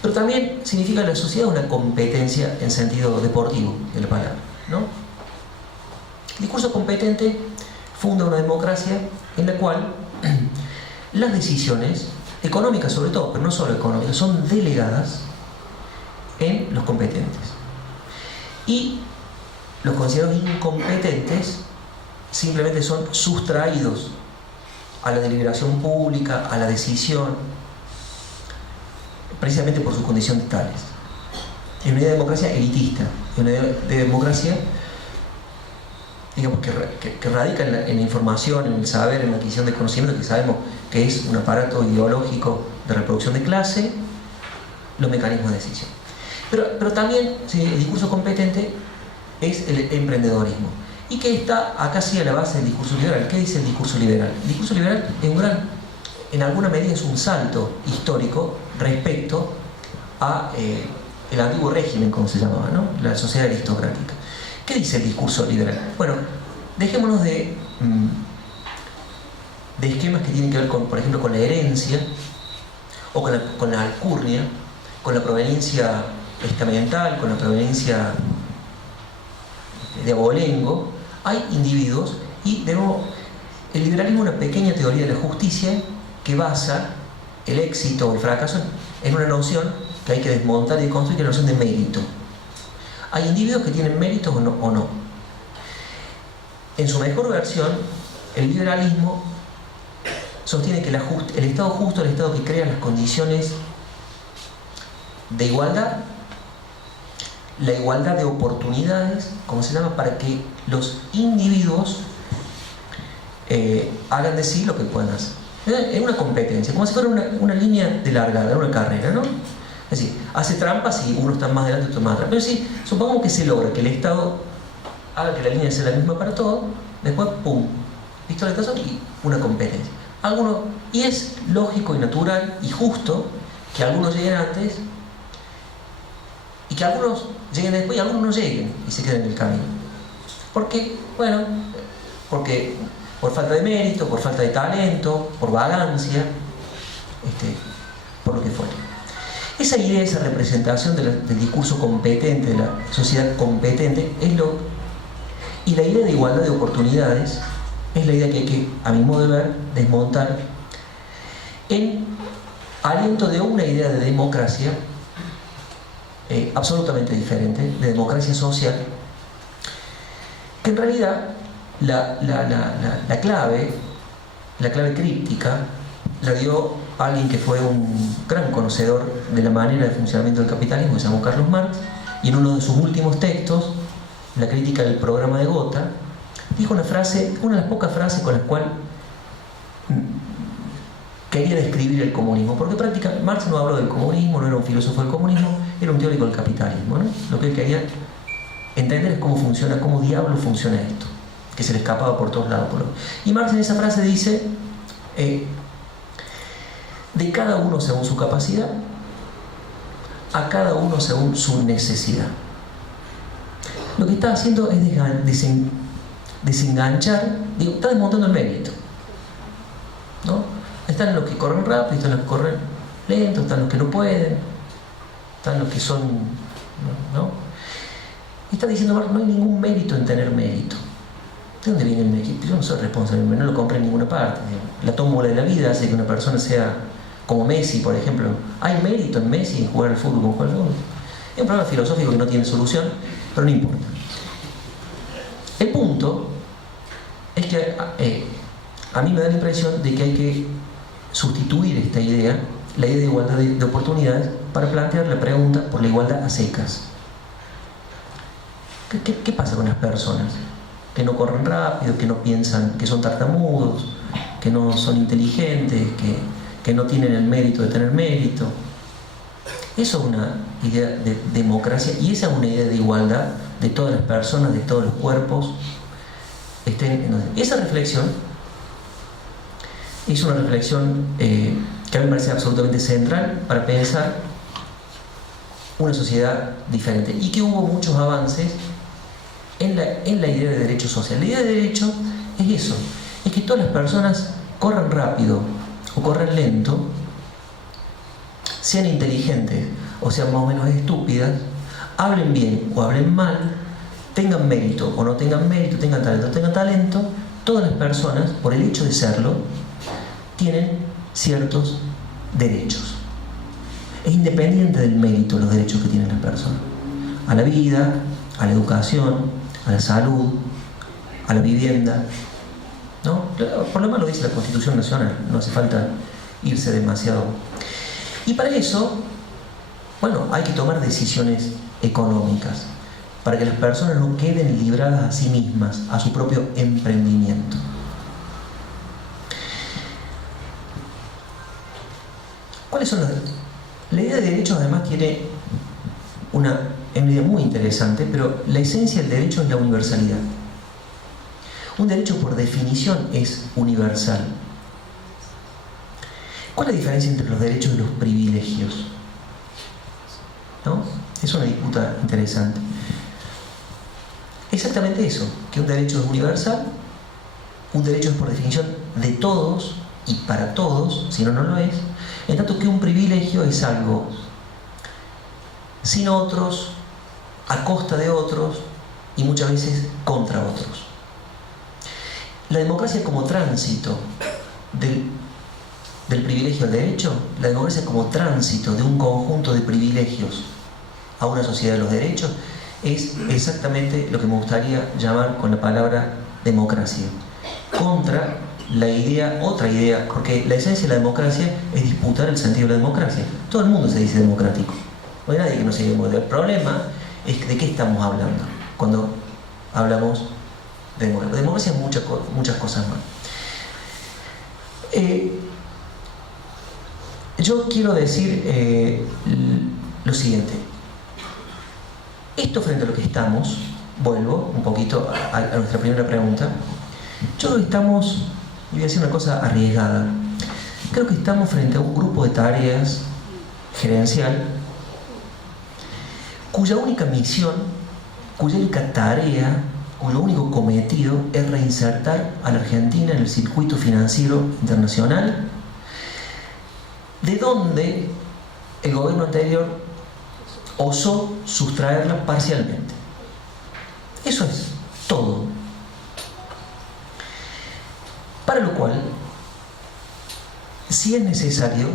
pero también significa la sociedad una competencia en sentido deportivo de la palabra, ¿no? El discurso competente funda una democracia en la cual las decisiones, económicas sobre todo, pero no solo económicas, son delegadas en los competentes. Y los considerados incompetentes simplemente son sustraídos a la deliberación pública, a la decisión, precisamente por sus condiciones tales. Es una idea de democracia elitista, es una idea de democracia, digamos, que radica en la información, en el saber, en la adquisición de conocimiento, que sabemos que es un aparato ideológico de reproducción de clase, los mecanismos de decisión. Pero también, sí, el discurso competente es el emprendedorismo, y que está acá sí a la base del discurso liberal. ¿Qué dice el discurso liberal? El discurso liberal es en alguna medida es un salto histórico respecto a el antiguo régimen, como se llamaba, ¿no? La sociedad aristocrática. ¿Qué dice el discurso liberal? Bueno, dejémonos de esquemas que tienen que ver con, por ejemplo, con la herencia, o con la alcurnia, con la proveniencia estamental, con la proveniencia de abolengo. Hay individuos, y de nuevo, el liberalismo es una pequeña teoría de la justicia que basa el éxito o el fracaso en una noción que hay que desmontar y construir, que es la noción de mérito. Hay individuos que tienen méritos o no. En su mejor versión, el liberalismo sostiene que el Estado justo es el Estado que crea las condiciones de igualdad, la igualdad de oportunidades, como se llama, para que los individuos hagan de sí lo que puedan hacer. Es una competencia, como si fuera una línea de largada, una carrera, ¿no? Es decir, hace trampas y uno está más adelante y otro más atrás. Pero sí, supongamos que se logra que el Estado haga que la línea sea la misma para todos, después, ¡pum!, pistoletazo y una competencia. Y es lógico y natural y justo que algunos lleguen antes y que algunos lleguen después y algunos no lleguen y se queden en el camino. ¿Por qué? Bueno, porque por falta de mérito, por falta de talento, por vagancia, por lo que fuera. Esa idea, esa representación del discurso competente, de la sociedad competente, y la idea de igualdad de oportunidades es la idea que hay que, a mi modo de ver, desmontar en aliento de una idea de democracia absolutamente diferente, de democracia social, que en realidad la clave críptica la dio alguien que fue un gran conocedor de la manera de funcionamiento del capitalismo, que se llamó Carlos Marx, y en uno de sus últimos textos, la crítica del programa de Gotha, dijo una de las pocas frases con las cuales quería describir el comunismo, porque prácticamente Marx no habló del comunismo, no era un filósofo del comunismo, era un teórico del capitalismo, ¿no? Lo que él quería entender es cómo funciona, cómo diablo funciona esto, que se le escapaba por todos lados. Y Marx en esa frase dice, de cada uno según su capacidad, a cada uno según su necesidad. Lo que está haciendo es desenganchar, está desmontando el mérito, ¿no? Están los que corren rápido, están los que corren lento, están los que no pueden, están los que son, ¿no? Y está diciendo Marx, no hay ningún mérito en tener mérito. ¿De dónde viene el mérito? Yo no soy responsable, no lo compré en ninguna parte. La tómbola de la vida hace que una persona sea como Messi, por ejemplo. ¿Hay mérito en Messi en jugar al fútbol como juega al fútbol? Es un problema filosófico que no tiene solución, pero no importa. El punto es que a mí me da la impresión de que hay que sustituir esta idea, la idea de igualdad de oportunidades, para plantear la pregunta por la igualdad a secas. ¿Qué pasa con las personas que no corren rápido, que no piensan, que son tartamudos, que no son inteligentes, que no tienen el mérito de tener mérito? Eso es una idea de democracia, y esa es una idea de igualdad de todas las personas, de todos los cuerpos. Esa reflexión es una reflexión que a mí me parece absolutamente central para pensar una sociedad diferente, y que hubo muchos avances en la idea de derecho social. La idea de derecho es eso, es que todas las personas corran rápido o corran lento, sean inteligentes o sean más o menos estúpidas, hablen bien o hablen mal, tengan mérito o no tengan mérito, tengan talento o tengan talento, todas las personas, por el hecho de serlo, tienen ciertos derechos. Es independiente del mérito los derechos que tienen las personas. A la vida, a la educación, a la salud, a la vivienda, ¿no? Por lo menos lo dice la Constitución Nacional, no hace falta irse demasiado. Y para eso, bueno, hay que tomar decisiones económicas para que las personas no queden libradas a sí mismas, a su propio emprendimiento. ¿Cuáles son las? La idea de derechos además tiene una idea muy interesante, pero la esencia del derecho es la universalidad. Un derecho por definición es universal. ¿Cuál es la diferencia entre los derechos y los privilegios? ¿No? Es una disputa interesante. Exactamente eso, que un derecho es universal, un derecho es por definición de todos y para todos, si no, no lo es, en tanto que un privilegio es algo sin otros, a costa de otros y muchas veces contra otros. La democracia como tránsito del privilegio al derecho, la democracia como tránsito de un conjunto de privilegios a una sociedad de los derechos, es exactamente lo que me gustaría llamar con la palabra democracia. Contra la idea, otra idea, porque la esencia de la democracia es disputar el sentido de la democracia. Todo el mundo se dice democrático. No hay nadie que no se diga. El problema es de qué estamos hablando cuando hablamos de democracia. Democracia es muchas cosas más. Yo quiero decir lo siguiente. Esto frente a lo que estamos, vuelvo un poquito a nuestra primera pregunta. Yo creo que estamos, y voy a decir una cosa arriesgada, creo que estamos frente a un grupo de tareas gerencial cuya única misión, cuya única tarea, cuyo único cometido es reinsertar a la Argentina en el circuito financiero internacional, de donde el gobierno anterior osó sustraerla parcialmente. Eso es todo. Para lo cual, si es necesario,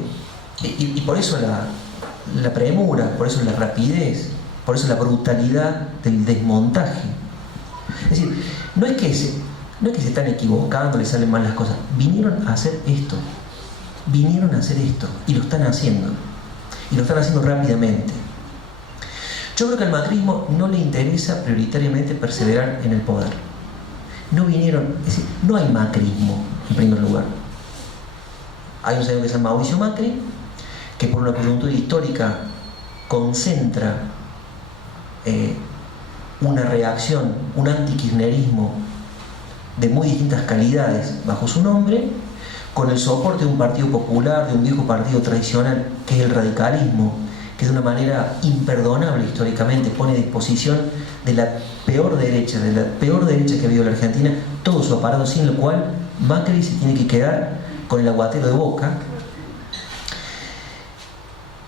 y por eso la premura, por eso la rapidez, por eso la brutalidad del desmontaje. Es decir, no es que se están equivocando, les salen mal las cosas. Vinieron a hacer esto. Vinieron a hacer esto. Y lo están haciendo. Y lo están haciendo rápidamente. Yo creo que al macrismo no le interesa prioritariamente perseverar en el poder. No vinieron, es decir, no hay macrismo en primer lugar. Hay un señor que se llama Mauricio Macri, que por una coyuntura histórica concentra una reacción, un antikirchnerismo de muy distintas calidades bajo su nombre, con el soporte de un partido popular, de un viejo partido tradicional que es el radicalismo, que de una manera imperdonable históricamente pone a disposición de la peor derecha que ha habido en la Argentina, todo su aparato, sin lo cual Macri se tiene que quedar con el aguatero de Boca.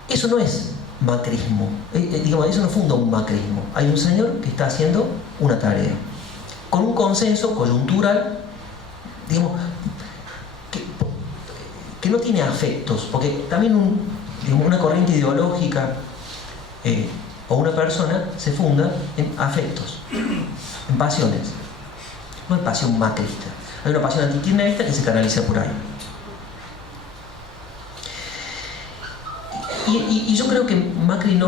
Eso no es macrismo, digamos, eso no funda un macrismo. Hay un señor que está haciendo una tarea, con un consenso coyuntural, digamos, que no tiene afectos, porque también una corriente ideológica o una persona se funda en afectos, en pasiones. No hay pasión macrista, hay una pasión antikirchnerista que se canaliza por ahí. Y yo creo que Macri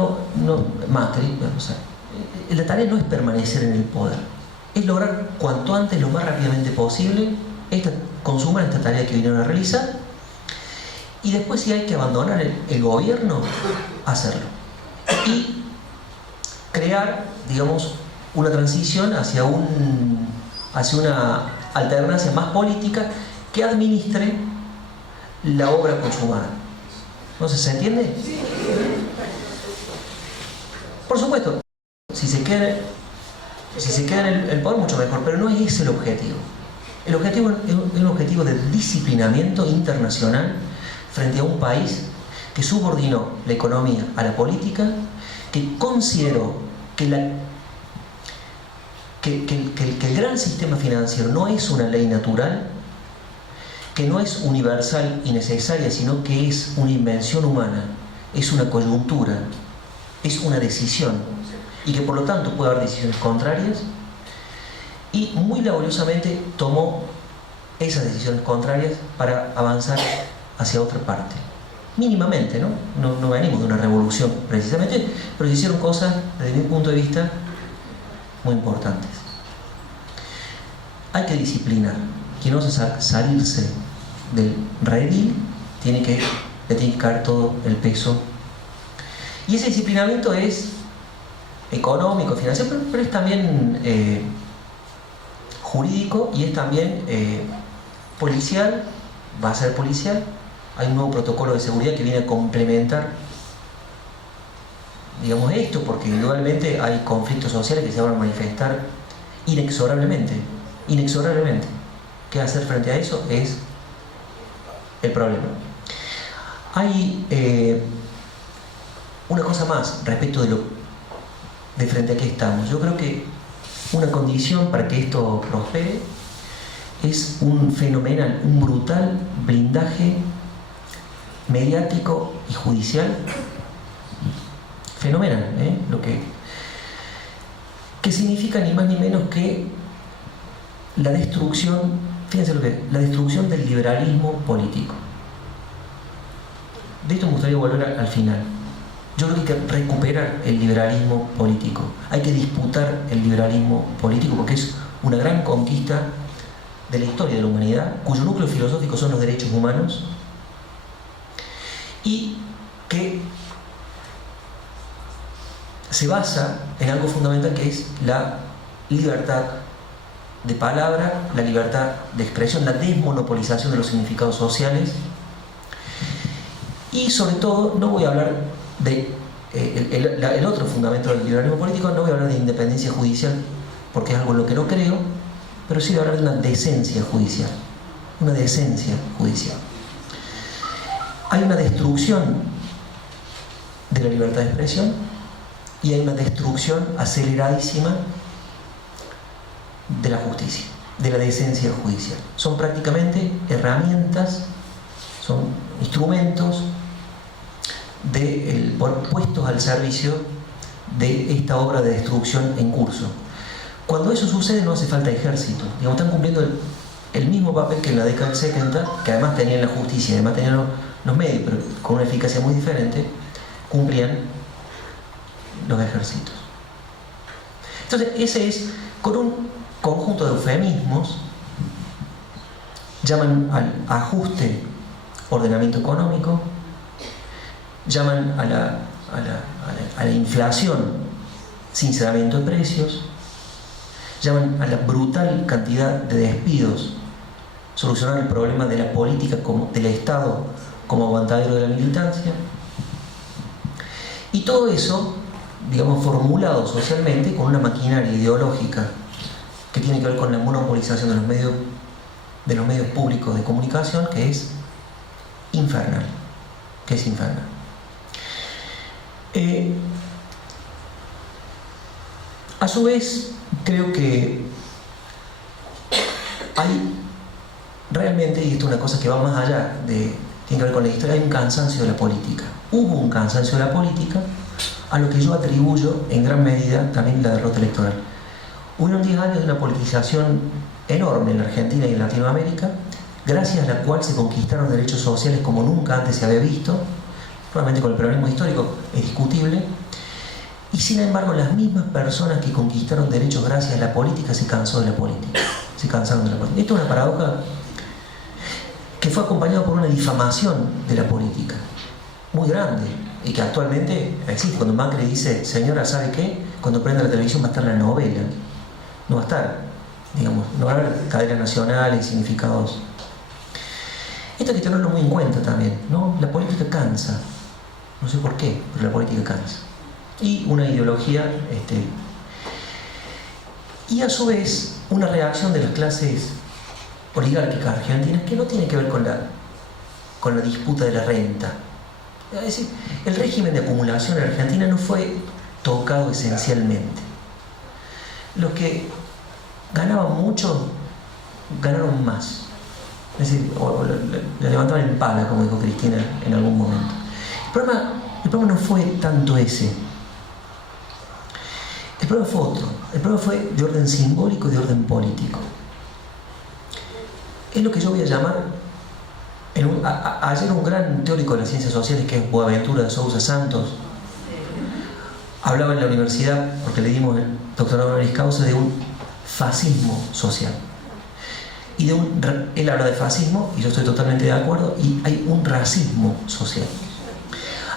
la tarea no es permanecer en el poder, es lograr cuanto antes, lo más rápidamente posible, consumar esta tarea que vinieron a realizar, y después, si hay que abandonar el gobierno, hacerlo. Y crear, digamos, una transición hacia una alternancia más política que administre la obra consumada. ¿No se entiende? Por supuesto, si se quiere Si se queda en el poder, mucho mejor, pero no es ese el objetivo. El objetivo es un objetivo de disciplinamiento internacional frente a un país que subordinó la economía a la política, que consideró que el gran sistema financiero no es una ley natural, que no es universal y necesaria, sino que es una invención humana, es una coyuntura, es una decisión, y que por lo tanto puede haber decisiones contrarias, y muy laboriosamente tomó esas decisiones contrarias para avanzar hacia otra parte. Mínimamente, ¿no? No venimos de una revolución precisamente, pero se hicieron cosas, desde mi punto de vista, muy importantes. Hay que disciplinar. Quien osa salirse del redil le tiene que caer todo el peso. Y ese disciplinamiento es económico, financiero, pero es también jurídico y es también policial, va a ser policial. Hay un nuevo protocolo de seguridad que viene a complementar, digamos, esto, porque indudablemente hay conflictos sociales que se van a manifestar inexorablemente. ¿Qué hacer frente a eso? Es el problema. Hay una cosa más respecto de frente a qué estamos. Yo creo que una condición para que esto prospere es un fenomenal, un brutal blindaje mediático y judicial. Fenomenal, lo que significa ni más ni menos que la destrucción, fíjense lo que es, la destrucción del liberalismo político. De esto me gustaría volver al final. Yo creo que hay que recuperar el liberalismo político. Hay que disputar el liberalismo político porque es una gran conquista de la historia de la humanidad, cuyo núcleo filosófico son los derechos humanos y que se basa en algo fundamental que es la libertad de palabra, la libertad de expresión, la desmonopolización de los significados sociales y sobre todo, no voy a hablar de el otro fundamento del liberalismo político, no voy a hablar de independencia judicial porque es algo en lo que no creo, pero sí voy a hablar de una decencia judicial. Una decencia judicial. Hay una destrucción de la libertad de expresión y hay una destrucción aceleradísima de la justicia, de la decencia judicial. Son prácticamente herramientas, son instrumentos puestos al servicio de esta obra de destrucción en curso. Cuando eso sucede no hace falta ejército, digamos, están cumpliendo el mismo papel que en la década del 70, que además tenían la justicia, además tenían los medios, pero con una eficacia muy diferente, cumplían los ejércitos. Entonces, ese es, con un conjunto de eufemismos, llaman al ajuste ordenamiento económico, llaman a la inflación sinceramiento de precios, llaman a la brutal cantidad de despidos, solucionar el problema de la política del Estado como aguantadero de la militancia. Y todo eso, digamos, formulado socialmente con una maquinaria ideológica que tiene que ver con la monopolización de los medios públicos de comunicación, que es infernal. A su vez, creo que hay realmente, y esto es una cosa que va más allá, tiene que ver con la historia, hay un cansancio de la política. Hubo un cansancio de la política, a lo que yo atribuyo en gran medida también la derrota electoral. Hubieron 10 años de una politización enorme en la Argentina y en Latinoamérica, gracias a la cual se conquistaron derechos sociales como nunca antes se había visto. Probablemente con el peronismo histórico es discutible. Y sin embargo, las mismas personas que conquistaron derechos gracias a la política se cansaron de la política. Esto es una paradoja que fue acompañada por una difamación de la política muy grande y que actualmente existe. Cuando Macri dice, señora, ¿sabe qué? Cuando prenda la televisión va a estar la novela. No va a estar, digamos, no va a haber cadenas nacionales, significados. Esto hay que tenerlo muy en cuenta también, ¿no? La política cansa. No sé por qué, pero la política cansa. Y una ideología y a su vez una reacción de las clases oligárquicas argentinas que no tiene que ver con la disputa de la renta. Es decir, el régimen de acumulación en Argentina no fue tocado esencialmente. Los que ganaban mucho ganaron más. Es decir, o la levantaban en pala, como dijo Cristina en algún momento. El problema no fue tanto ese. El problema fue otro. El problema fue de orden simbólico y de orden político. Es lo que yo voy a llamar, ayer un gran teórico de las ciencias sociales, que es Boaventura de Sousa Santos, hablaba en la universidad, porque le dimos el doctorado honoris causa, de un fascismo social. Y él habla de fascismo, y yo estoy totalmente de acuerdo, y hay un racismo social.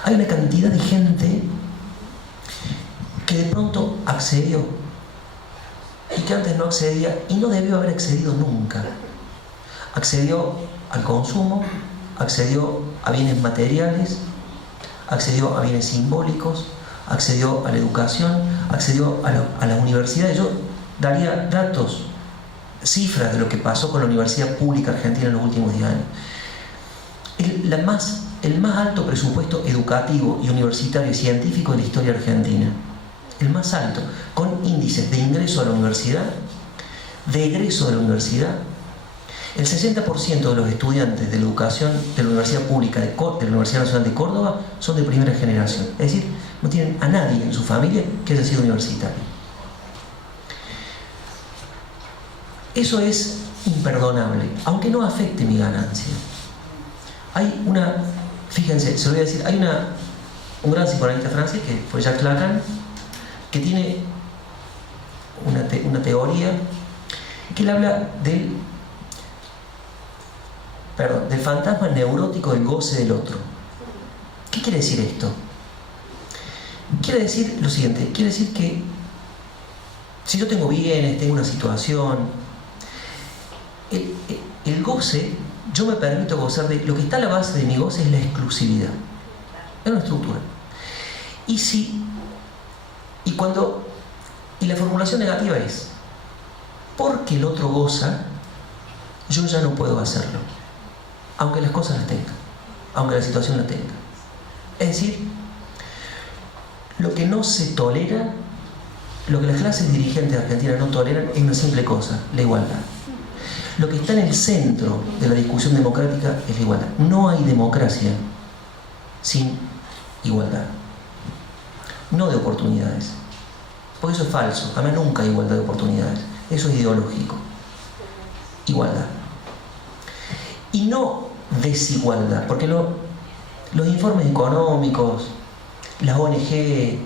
Hay una cantidad de gente que de pronto accedió, y que antes no accedía, y no debió haber accedido nunca. Accedió al consumo, accedió a bienes materiales, accedió a bienes simbólicos, accedió a la educación, accedió a las universidades. Yo daría datos, cifras de lo que pasó con la universidad pública argentina en los últimos 10 años. El más alto presupuesto educativo y universitario y científico de la historia argentina. El más alto, con índices de ingreso a la universidad, de egreso de la universidad. El 60% de los estudiantes de la educación de la Universidad Pública de la Universidad Nacional de Córdoba son de primera generación. Es decir, no tienen a nadie en su familia que haya sido universitario. Eso es imperdonable, aunque no afecte mi ganancia. Fíjense, se lo voy a decir, hay un gran psicoanalista francés, que fue Jacques Lacan, que tiene una teoría que él habla del fantasma neurótico del goce del otro. ¿Qué quiere decir esto? Quiere decir lo siguiente, quiere decir que si yo tengo bienes, tengo una situación, el goce, yo me permito gozar de lo que está a la base de mi goce, es la exclusividad. Es una estructura. Y la formulación negativa es, porque el otro goza, yo ya no puedo hacerlo, aunque las cosas las tenga, aunque la situación la tenga. Es decir, lo que no se tolera, lo que las clases dirigentes argentinas no toleran, es una simple cosa: la igualdad. Lo que está en el centro de la discusión democrática es la igualdad. No hay democracia sin igualdad, no de oportunidades, porque eso es falso. Además, nunca hay igualdad de oportunidades, eso es ideológico. Igualdad. Y no desigualdad, porque los informes económicos, las ONG,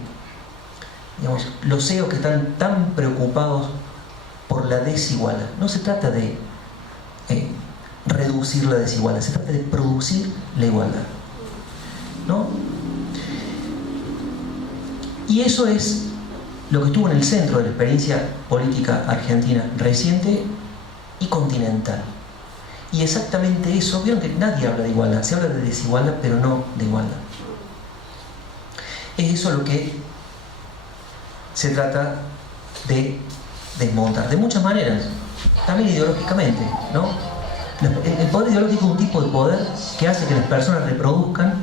digamos, los CEOs que están tan preocupados por la desigualdad, no se trata de reducir la desigualdad, se trata de producir la igualdad, ¿no? Y eso es lo que estuvo en el centro de la experiencia política argentina reciente y continental. Y exactamente eso, vieron que nadie habla de igualdad, se habla de desigualdad, pero no de igualdad. Es eso lo que se trata de desmontar, de muchas maneras, también ideológicamente, ¿no? El poder ideológico es un tipo de poder que hace que las personas reproduzcan,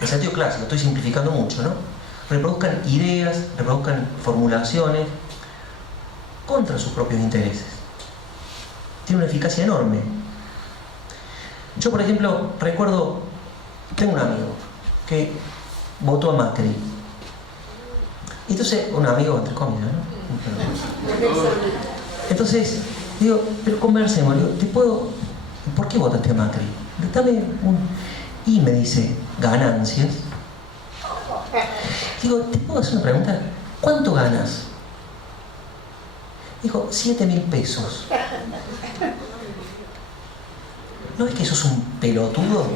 en sentido clásico, estoy simplificando mucho, ¿no? Reproduzcan ideas, reproduzcan formulaciones contra sus propios intereses. Tiene una eficacia enorme. Yo, por ejemplo, recuerdo, tengo un amigo que votó a Macri. Y entonces, un amigo entre comillas, ¿no? Entonces, digo, pero conversemos, digo, ¿por qué votaste a Macri? Dame y me dice, ganancias. Digo, ¿te puedo hacer una pregunta? ¿Cuánto ganas? Dijo, 7.000 pesos. ¿No ves que sos un pelotudo?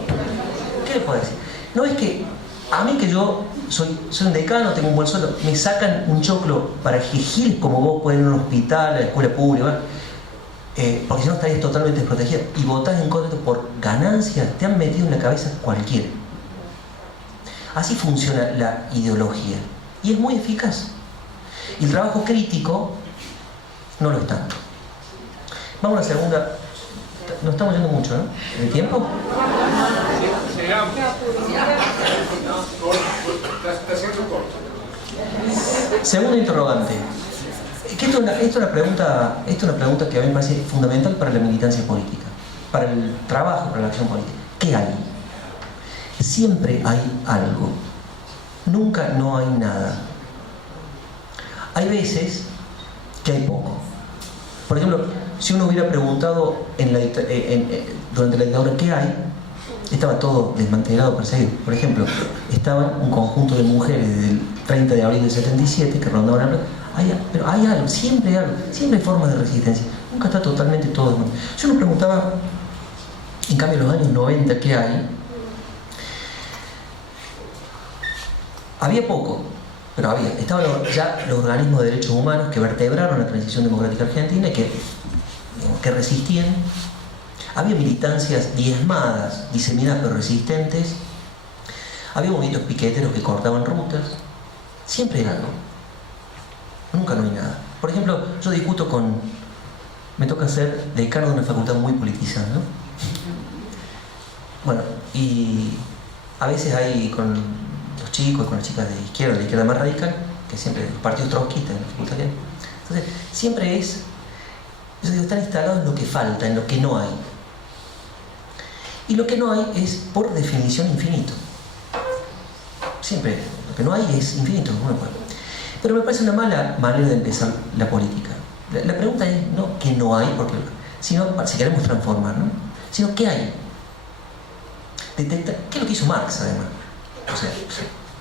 ¿Qué le puedo decir? ¿No ves que a mí, que yo soy un decano, tengo un buen sueldo, me sacan un choclo para que giles como vos pueden ir a un hospital, a la escuela pública, porque si no estarías totalmente desprotegida, y votás en contra por ganancias? Te han metido en la cabeza cualquiera. Así funciona la ideología y es muy eficaz. Y el trabajo crítico no lo están. Vamos a la segunda. Nos estamos yendo mucho, ¿no? ¿De tiempo? Segundo interrogante. Que esto es una pregunta que a mí me parece fundamental para la militancia política, para el trabajo, para la acción política. ¿Qué hay? Siempre hay algo. Nunca no hay nada. Hay veces que hay poco. Por ejemplo, si uno hubiera preguntado durante la dictadura ¿qué hay? Estaba todo desmantelado, perseguido. Por ejemplo, estaban un conjunto de mujeres del 30 de abril del 77 que rondaban la plaza. Pero hay algo, siempre hay formas de resistencia. Nunca está totalmente todo desmantelado. Yo me preguntaba, en cambio, en los años 90, ¿qué hay? Había poco, pero había. Estaban ya los organismos de derechos humanos que vertebraron la transición democrática argentina y que resistían. Había militancias diezmadas, diseminadas pero resistentes. Había movimientos piqueteros que cortaban rutas. Siempre hay algo. Nunca no hay nada. Por ejemplo, yo discuto me toca ser decano de una facultad muy politizada, ¿no? Bueno, y a veces hay con los chicos, con las chicas de izquierda más radical, que siempre los partidos trotskistas en la facultad. Entonces, siempre están instalados en lo que falta, en lo que no hay. Y lo que no hay es, por definición, infinito. Siempre, lo que no hay es infinito. Bueno, pero me parece una mala manera de empezar la política. La pregunta es no que no hay, sino si queremos transformar, ¿no? Sino qué hay. Detectar, ¿qué es lo que hizo Marx, además? O sea,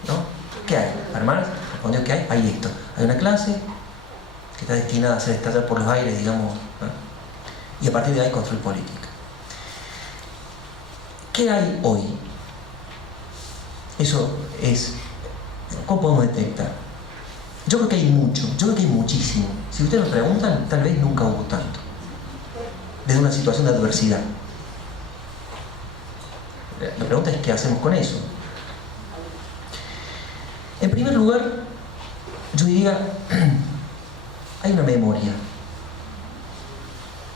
¿no? ¿Qué hay? Para Marx respondió que hay esto. Hay una clase que está destinada a hacer estallar por los aires, digamos, ¿no? Y a partir de ahí construir política. ¿Qué hay hoy? Eso es... ¿Cómo podemos detectar? Yo creo que hay mucho, yo creo que hay muchísimo. Si ustedes me preguntan, tal vez nunca hubo tanto. Desde una situación de adversidad. La pregunta es ¿qué hacemos con eso? En primer lugar, yo diría, hay una memoria.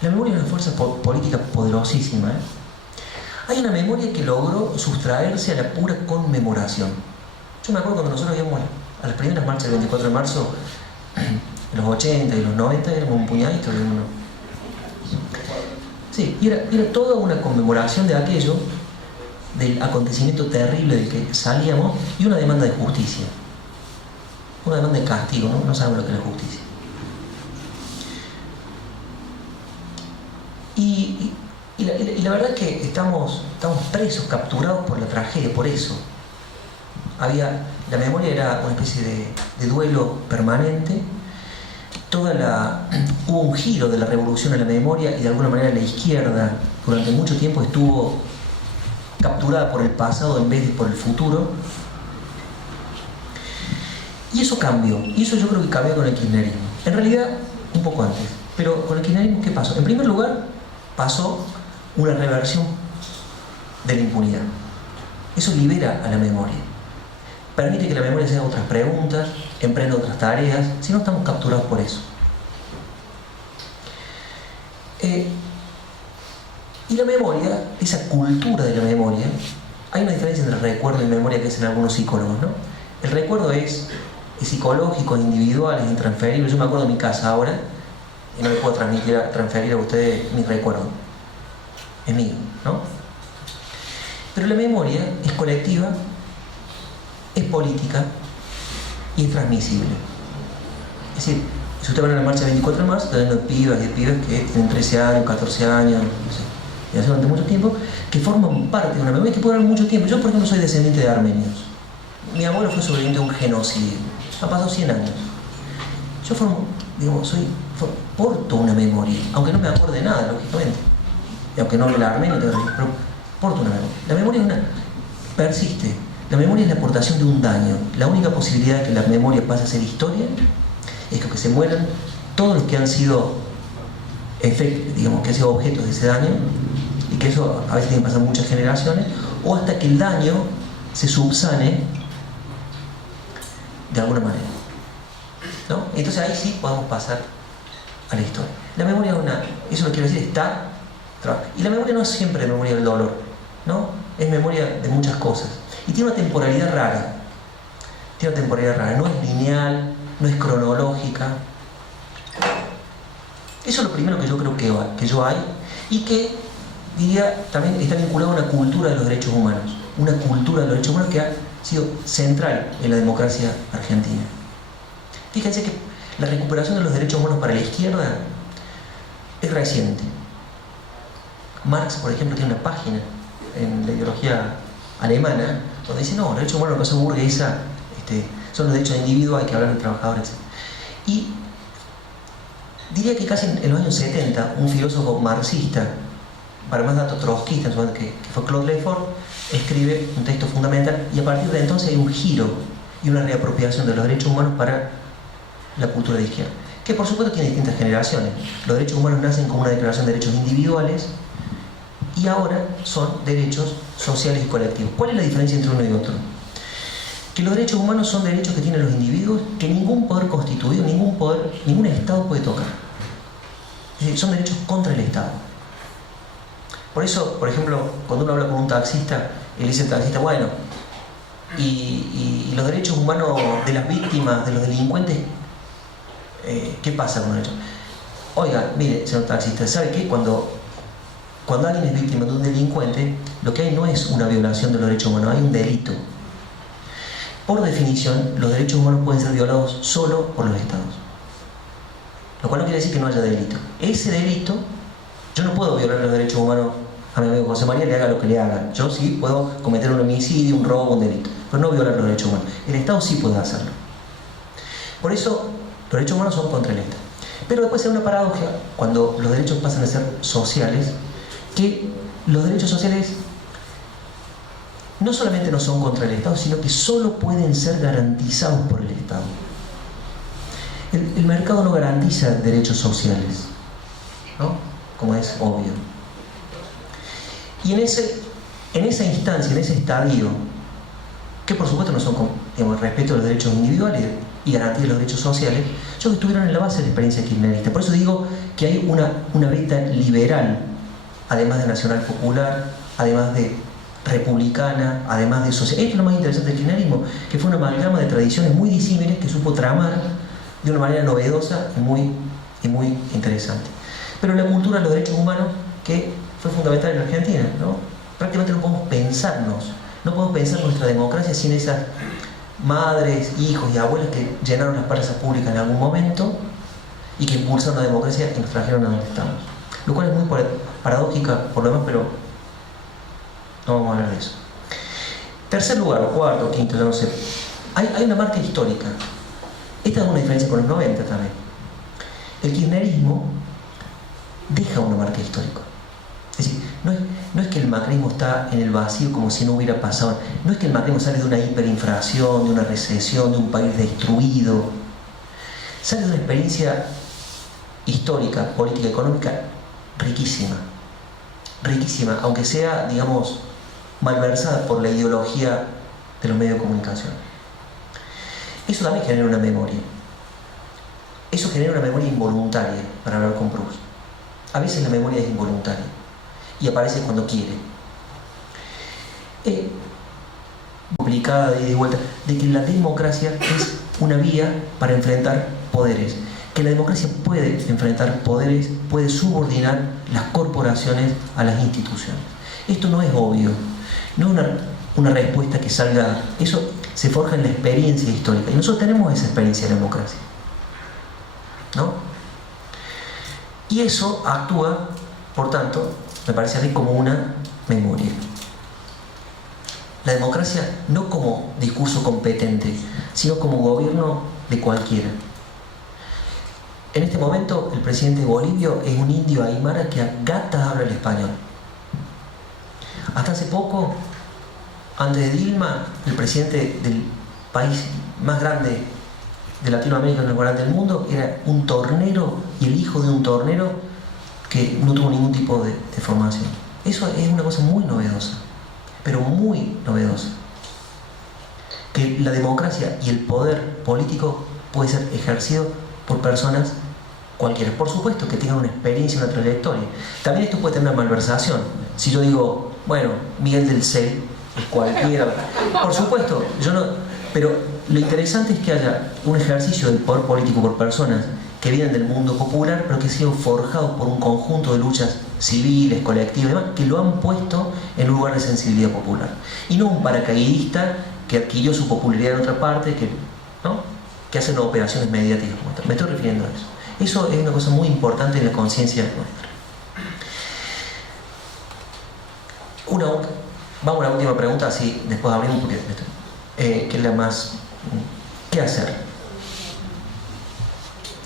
La memoria es una fuerza política poderosísima, ¿eh? Hay una memoria que logró sustraerse a la pura conmemoración. Yo me acuerdo cuando nosotros íbamos a las primeras marchas del 24 de marzo, en los 80 y los 90, éramos un puñadito. Sí, y era toda una conmemoración de aquello, del acontecimiento terrible del que salíamos, y una demanda de justicia. Una demanda de castigo, ¿no? No sabemos lo que es la justicia. Y la verdad es que estamos presos, capturados por la tragedia, por eso. La memoria era una especie de duelo permanente. Hubo un giro de la revolución a la memoria y de alguna manera la izquierda durante mucho tiempo estuvo capturada por el pasado en vez de por el futuro. Y eso cambió. Y eso yo creo que cambió con el kirchnerismo. En realidad, un poco antes. Pero con el kirchnerismo, ¿qué pasó? En primer lugar, pasó una reversión de la impunidad. Eso libera a la memoria. Permite que la memoria se haga otras preguntas, emprenda otras tareas, si no estamos capturados por eso. Y la memoria, esa cultura de la memoria, hay una diferencia entre el recuerdo y memoria que hacen algunos psicólogos, ¿no? El recuerdo es psicológico, es individual, es intransferible. Yo me acuerdo de mi casa ahora y no le puedo transferir a ustedes mi recuerdo. Es mío, ¿no? Pero la memoria es colectiva, es política y es transmisible. Es decir, si ustedes van a la marcha del 24 de marzo, están viendo pibas y pibes que tienen 13 años, 14 años, no sé, y hace durante mucho tiempo, que forman parte de una memoria que puede durar mucho tiempo. Yo, por ejemplo, soy descendiente de armenios. Mi abuelo fue sobreviviente de un genocidio. Han pasado 100 años. Yo porto una memoria, aunque no me acuerde de nada, lógicamente. Y aunque no hable el armenio, pero porto una memoria. La memoria persiste. La memoria es la aportación de un daño. La única posibilidad de que la memoria pase a ser historia es que se mueran todos los que han sido digamos, que han sido objetos de ese daño, y que eso a veces tiene que pasar muchas generaciones, o hasta que el daño se subsane de alguna manera, ¿no? Entonces ahí sí podemos pasar a la historia. La memoria es eso lo quiero decir, está. Y la memoria no es siempre memoria del dolor, ¿no? Es memoria de muchas cosas. Y tiene una temporalidad rara. No es lineal, no es cronológica. Eso es lo primero que yo creo que yo hay, y que, diría, también está vinculado a una cultura de los derechos humanos. Una cultura de los derechos humanos que ha sido central en la democracia argentina. Fíjense que la recuperación de los derechos humanos para la izquierda es reciente. Marx, por ejemplo, tiene una página en la ideología alemana donde dice: no, los derechos humanos, la cosa burguesa, son los derechos de individuo, hay que hablar de trabajadores. Y diría que casi en los años 70, un filósofo marxista, para más datos trotskista, que fue Claude Lefort, escribe un texto fundamental, y a partir de entonces hay un giro y una reapropiación de los derechos humanos para la cultura de izquierda, que por supuesto tiene distintas generaciones. Los derechos humanos nacen como una declaración de derechos individuales y ahora son derechos sociales y colectivos. ¿Cuál es la diferencia entre uno y otro? Que los derechos humanos son derechos que tienen los individuos, que ningún poder constituido, ningún Estado puede tocar. Es decir, son derechos contra el Estado. Por eso, por ejemplo, cuando uno habla con un taxista, él dice al taxista: bueno, y los derechos humanos de las víctimas, de los delincuentes, ¿qué pasa con ellos? Oiga, mire, señor taxista, ¿sabe qué? Cuando alguien es víctima de un delincuente, lo que hay no es una violación de los derechos humanos, hay un delito. Por definición, los derechos humanos pueden ser violados solo por los Estados. Lo cual no quiere decir que no haya delito. Ese delito, yo no puedo violar los derechos humanos a mi amigo José María, le haga lo que le haga. Yo sí puedo cometer un homicidio, un robo, un delito, pero no violar los derechos humanos. El Estado sí puede hacerlo. Por eso, los derechos humanos son contra el Estado. Pero después hay una paradoja cuando los derechos pasan a ser sociales, que los derechos sociales no solamente no son contra el Estado, sino que solo pueden ser garantizados por el Estado. El mercado no garantiza derechos sociales, ¿no? Como es obvio. Y en esa instancia, en ese estadio, que por supuesto no son respeto a los derechos individuales y garantía de los derechos sociales, ellos estuvieron en la base de la experiencia kirchnerista. Por eso digo que hay una beta liberal, además de nacional popular, además de republicana, además de social. Esto es lo más interesante del kirchnerismo, que fue una amalgama de tradiciones muy disímiles que supo tramar de una manera novedosa y muy interesante. Pero la cultura de los derechos humanos, que fue fundamental en Argentina, ¿no? Prácticamente no podemos pensar nuestra democracia sin esas madres, hijos y abuelas que llenaron las plazas públicas en algún momento y que impulsaron la democracia y nos trajeron a donde estamos. Lo cual es muy paradójica por lo demás, pero no vamos a hablar de eso. Tercer lugar, o cuarto, o quinto, ya no sé. Hay una marca histórica. Esta es una diferencia con los 90 también. El kirchnerismo deja una marca histórica. Es decir, no es que el macrismo está en el vacío como si no hubiera pasado. No es que el macrismo sale de una hiperinflación, de una recesión, de un país destruido. Sale de una experiencia histórica, política, económica riquísima. Riquísima, aunque sea, digamos, malversada por la ideología de los medios de comunicación. Eso también genera una memoria. Eso genera una memoria involuntaria, para hablar con Proust. A veces la memoria es involuntaria y aparece cuando quiere. Complicada de ida y vuelta, de que la democracia es una vía para enfrentar poderes. Que la democracia puede enfrentar poderes, puede subordinar las corporaciones a las instituciones. Esto no es obvio, no es una respuesta que salga. Eso se forja en la experiencia histórica y nosotros tenemos esa experiencia de democracia, ¿no? Y eso actúa, por tanto, me parece a mí como una memoria. La democracia no como discurso competente, sino como gobierno de cualquiera. En este momento, el presidente de Bolivia es un indio aymara que a gatas habla el español. Hasta hace poco, antes de Dilma, el presidente del país más grande de Latinoamérica, el más grande del mundo, era un tornero y el hijo de un tornero que no tuvo ningún tipo de formación. Eso es una cosa muy novedosa, pero muy novedosa. Que la democracia y el poder político puede ser ejercido por personas cualquiera. Por supuesto que tengan una experiencia, una trayectoria. También esto puede tener una malversación. Si yo digo, bueno, Miguel del Cel, cualquiera. Por supuesto, yo no. Pero lo interesante es que haya un ejercicio del poder político por personas que vienen del mundo popular, pero que han sido forjados por un conjunto de luchas civiles, colectivas, demás, que lo han puesto en un lugar de sensibilidad popular. Y no un paracaidista que adquirió su popularidad en otra parte, ¿no? Que hacen operaciones mediáticas. Me estoy refiriendo a eso. Eso es una cosa muy importante en la conciencia nuestra. Vamos a la última pregunta, así después abrimos, porque que es la más... ¿Qué hacer?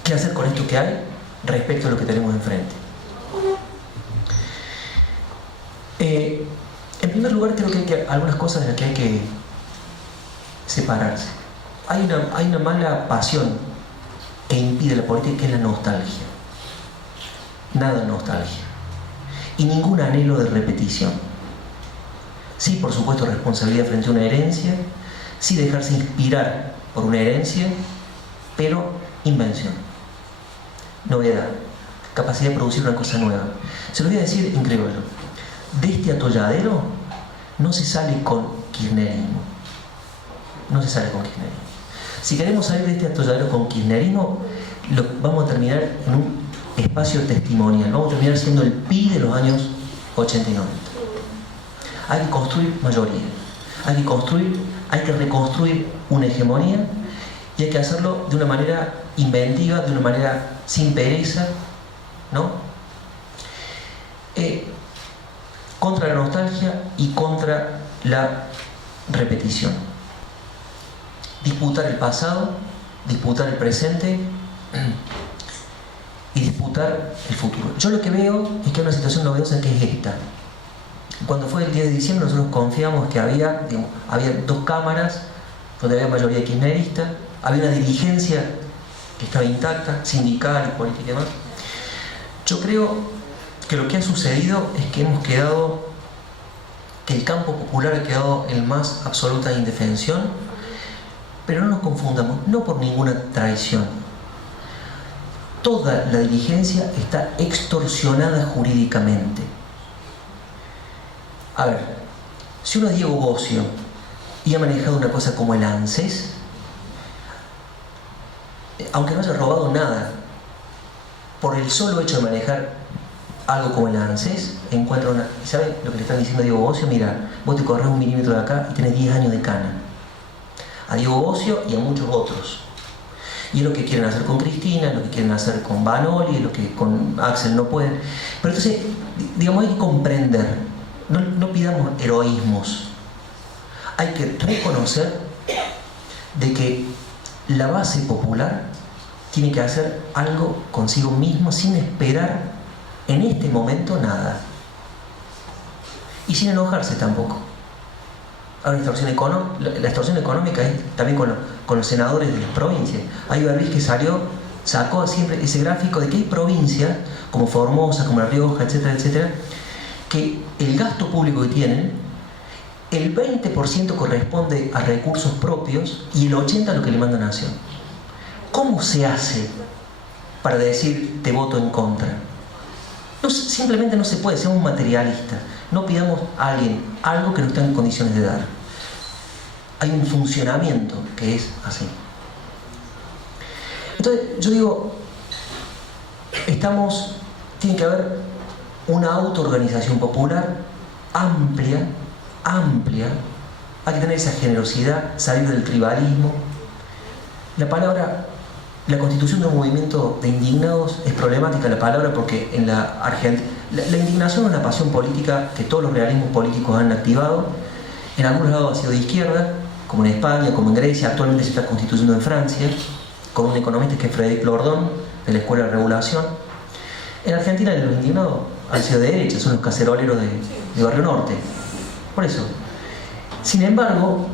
¿Qué hacer con esto que hay respecto a lo que tenemos enfrente? En primer lugar, creo que hay algunas cosas de las que hay que separarse. Hay una mala pasión que impide la política, que es la nostalgia. Nada de nostalgia. Y ningún anhelo de repetición. Sí, por supuesto, responsabilidad frente a una herencia, sí dejarse inspirar por una herencia, pero invención, novedad, capacidad de producir una cosa nueva. Se lo voy a decir en criollo. De este atolladero no se sale con kirchnerismo. No se sale con kirchnerismo. Si queremos salir de este atolladero con kirchnerismo, vamos a terminar en un espacio testimonial. Vamos a terminar siendo el PI de los años 80 y 90. Hay que construir mayoría. Hay que reconstruir una hegemonía, y hay que hacerlo de una manera inventiva, de una manera sin pereza, ¿no? Contra la nostalgia y contra la repetición. Disputar el pasado, disputar el presente y disputar el futuro. Yo lo que veo es que hay una situación novedosa, que es esta. Cuando fue el 10 de diciembre, nosotros confiamos que había 2 cámaras donde había mayoría kirchnerista, había una dirigencia que estaba intacta, sindical, política y demás. Yo creo que lo que ha sucedido es que el campo popular ha quedado en más absoluta indefensión, pero no nos confundamos, no por ninguna traición. Toda la dirigencia está extorsionada jurídicamente. A ver, si uno es Diego Bocio y ha manejado una cosa como el ANSES, aunque no haya robado nada, por el solo hecho de manejar algo como el ANSES, encuentra una... ¿Saben lo que le están diciendo a Diego Bocio? Mira, vos te corres 1 milímetro de acá y tenés 10 años de cana. A Diego Bocio y a muchos otros. Y es lo que quieren hacer con Cristina, lo que quieren hacer con Banoli, lo que con Axel no pueden. Pero entonces, digamos, hay que comprender. No pidamos heroísmos. Hay que reconocer de que la base popular tiene que hacer algo consigo mismo sin esperar en este momento nada. Y sin enojarse tampoco. Ahora, la extorsión económica es también con los senadores de las provincias. Hay Berbis que sacó siempre ese gráfico de que hay provincias como Formosa, como La Rioja, etcétera, etcétera, que el gasto público que tienen, el 20% corresponde a recursos propios y el 80% a lo que le manda Nación. ¿Cómo se hace para decir te voto en contra? No, simplemente no se puede, seamos materialistas. No pidamos a alguien algo que no está en condiciones de dar. Hay un funcionamiento que es así. Entonces, yo digo, tiene que haber una autoorganización popular amplia, hay que tener esa generosidad, salir del tribalismo. La constitución de un movimiento de indignados es problemática la palabra, porque en la Argentina la indignación es una pasión política que todos los realismos políticos han activado. En algunos lados ha sido de izquierda, como en España, como en Grecia, actualmente se está constituyendo en Francia, con un economista que es Frédéric Lordon, de la Escuela de Regulación. En Argentina los indignados han sido de derecha, son los caceroleros de Barrio Norte. Por eso. Sin embargo,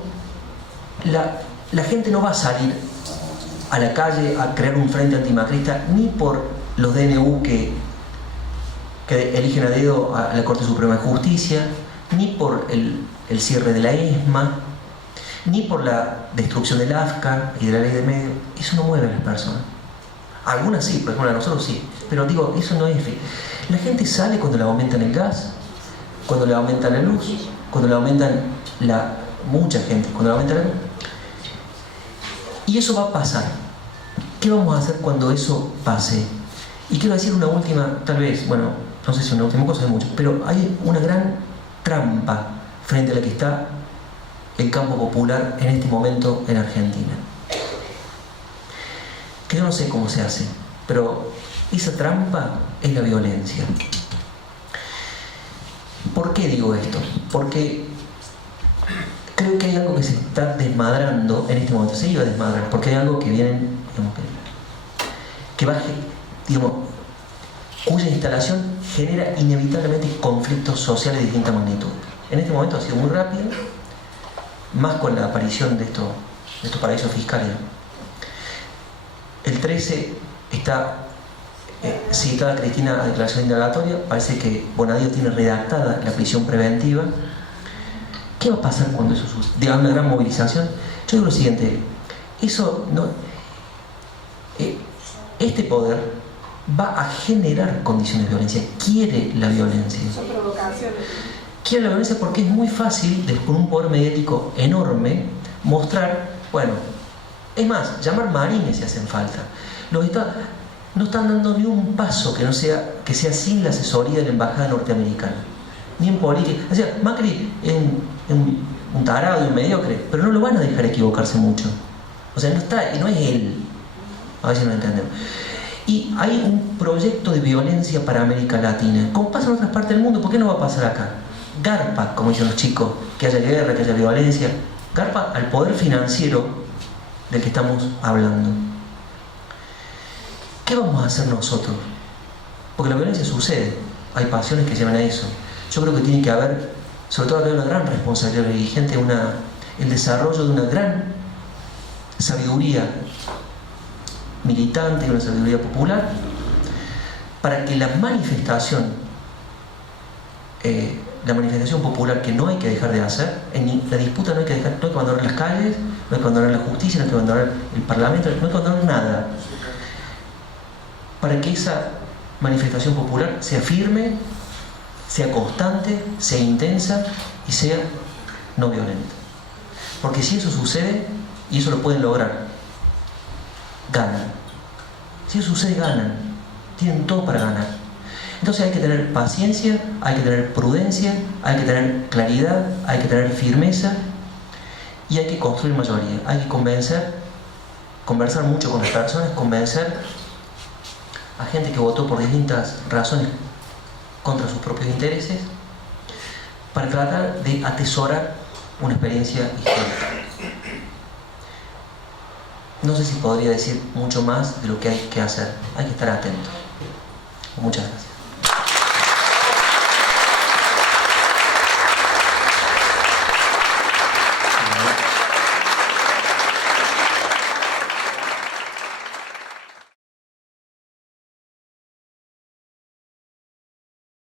la gente no va a salir a la calle a crear un frente antimacrista ni por los DNU que eligen a dedo a la Corte Suprema de Justicia, ni por el cierre de la ESMA, ni por la destrucción del AFCA y de la ley de medios. Eso no mueve a las personas. Algunas sí, por ejemplo, a nosotros sí. Pero digo, eso no es... La gente sale cuando le aumentan el gas, cuando le aumentan la luz, cuando le aumentan mucha gente, cuando le aumentan la luz. Y eso va a pasar. ¿Qué vamos a hacer cuando eso pase? Y quiero decir una última, tal vez, bueno, no sé si una última cosa es mucho, pero hay una gran trampa frente a la que está el campo popular en este momento en Argentina. Que yo no sé cómo se hace, pero esa trampa es la violencia. ¿Por qué digo esto? Porque creo que hay algo que se está desmadrando en este momento. Se iba a desmadrar, porque hay algo que viene, digamos, que baje, digamos, cuya instalación genera inevitablemente conflictos sociales de distinta magnitud. En este momento ha sido muy rápido, más con la aparición de estos paraísos fiscales. El 13 está citada Cristina a declaración indagatoria. Parece que Bonadío tiene redactada la prisión preventiva. ¿Qué va a pasar cuando eso suceda? Digamos, una gran movilización. Yo digo lo siguiente: eso no, este poder va a generar condiciones de violencia, quiere la violencia. Son provocaciones. Quiere la violencia porque es muy fácil, con un poder mediático enorme, mostrar, bueno, es más, llamar marines si hacen falta. Los estados no están dando ni un paso que sea sin la asesoría de la embajada norteamericana, ni en política. O sea, Macri es un tarado y un mediocre, pero no lo van a dejar equivocarse mucho. O sea, no es él. A ver si nos entendemos. Y hay un proyecto de violencia para América Latina, como pasa en otras partes del mundo. ¿Por qué no va a pasar acá? Garpa, como dicen los chicos, que haya guerra, que haya violencia. Garpa al poder financiero del que estamos hablando. ¿Qué vamos a hacer nosotros? Porque la violencia sucede, hay pasiones que llevan a eso. Yo creo que tiene que haber, sobre todo, una gran responsabilidad dirigente, el desarrollo de una gran sabiduría militante y una sabiduría popular para que la manifestación popular, que no hay que dejar de hacer, en la disputa no hay que abandonar las calles, no hay que abandonar la justicia, no hay que abandonar el parlamento, no hay que abandonar nada, para que esa manifestación popular sea firme, sea constante, sea intensa y sea no violenta. Porque si eso sucede, y eso lo pueden lograr, ganan. Si eso sucede, ganan. Tienen todo para ganar. Entonces hay que tener paciencia, hay que tener prudencia, hay que tener claridad, hay que tener firmeza y hay que construir mayoría. Hay que conversar mucho con las personas, convencer a gente que votó por distintas razones contra sus propios intereses, para tratar de atesorar una experiencia histórica. No sé si podría decir mucho más de lo que hay que hacer. Hay que estar atento. Muchas gracias.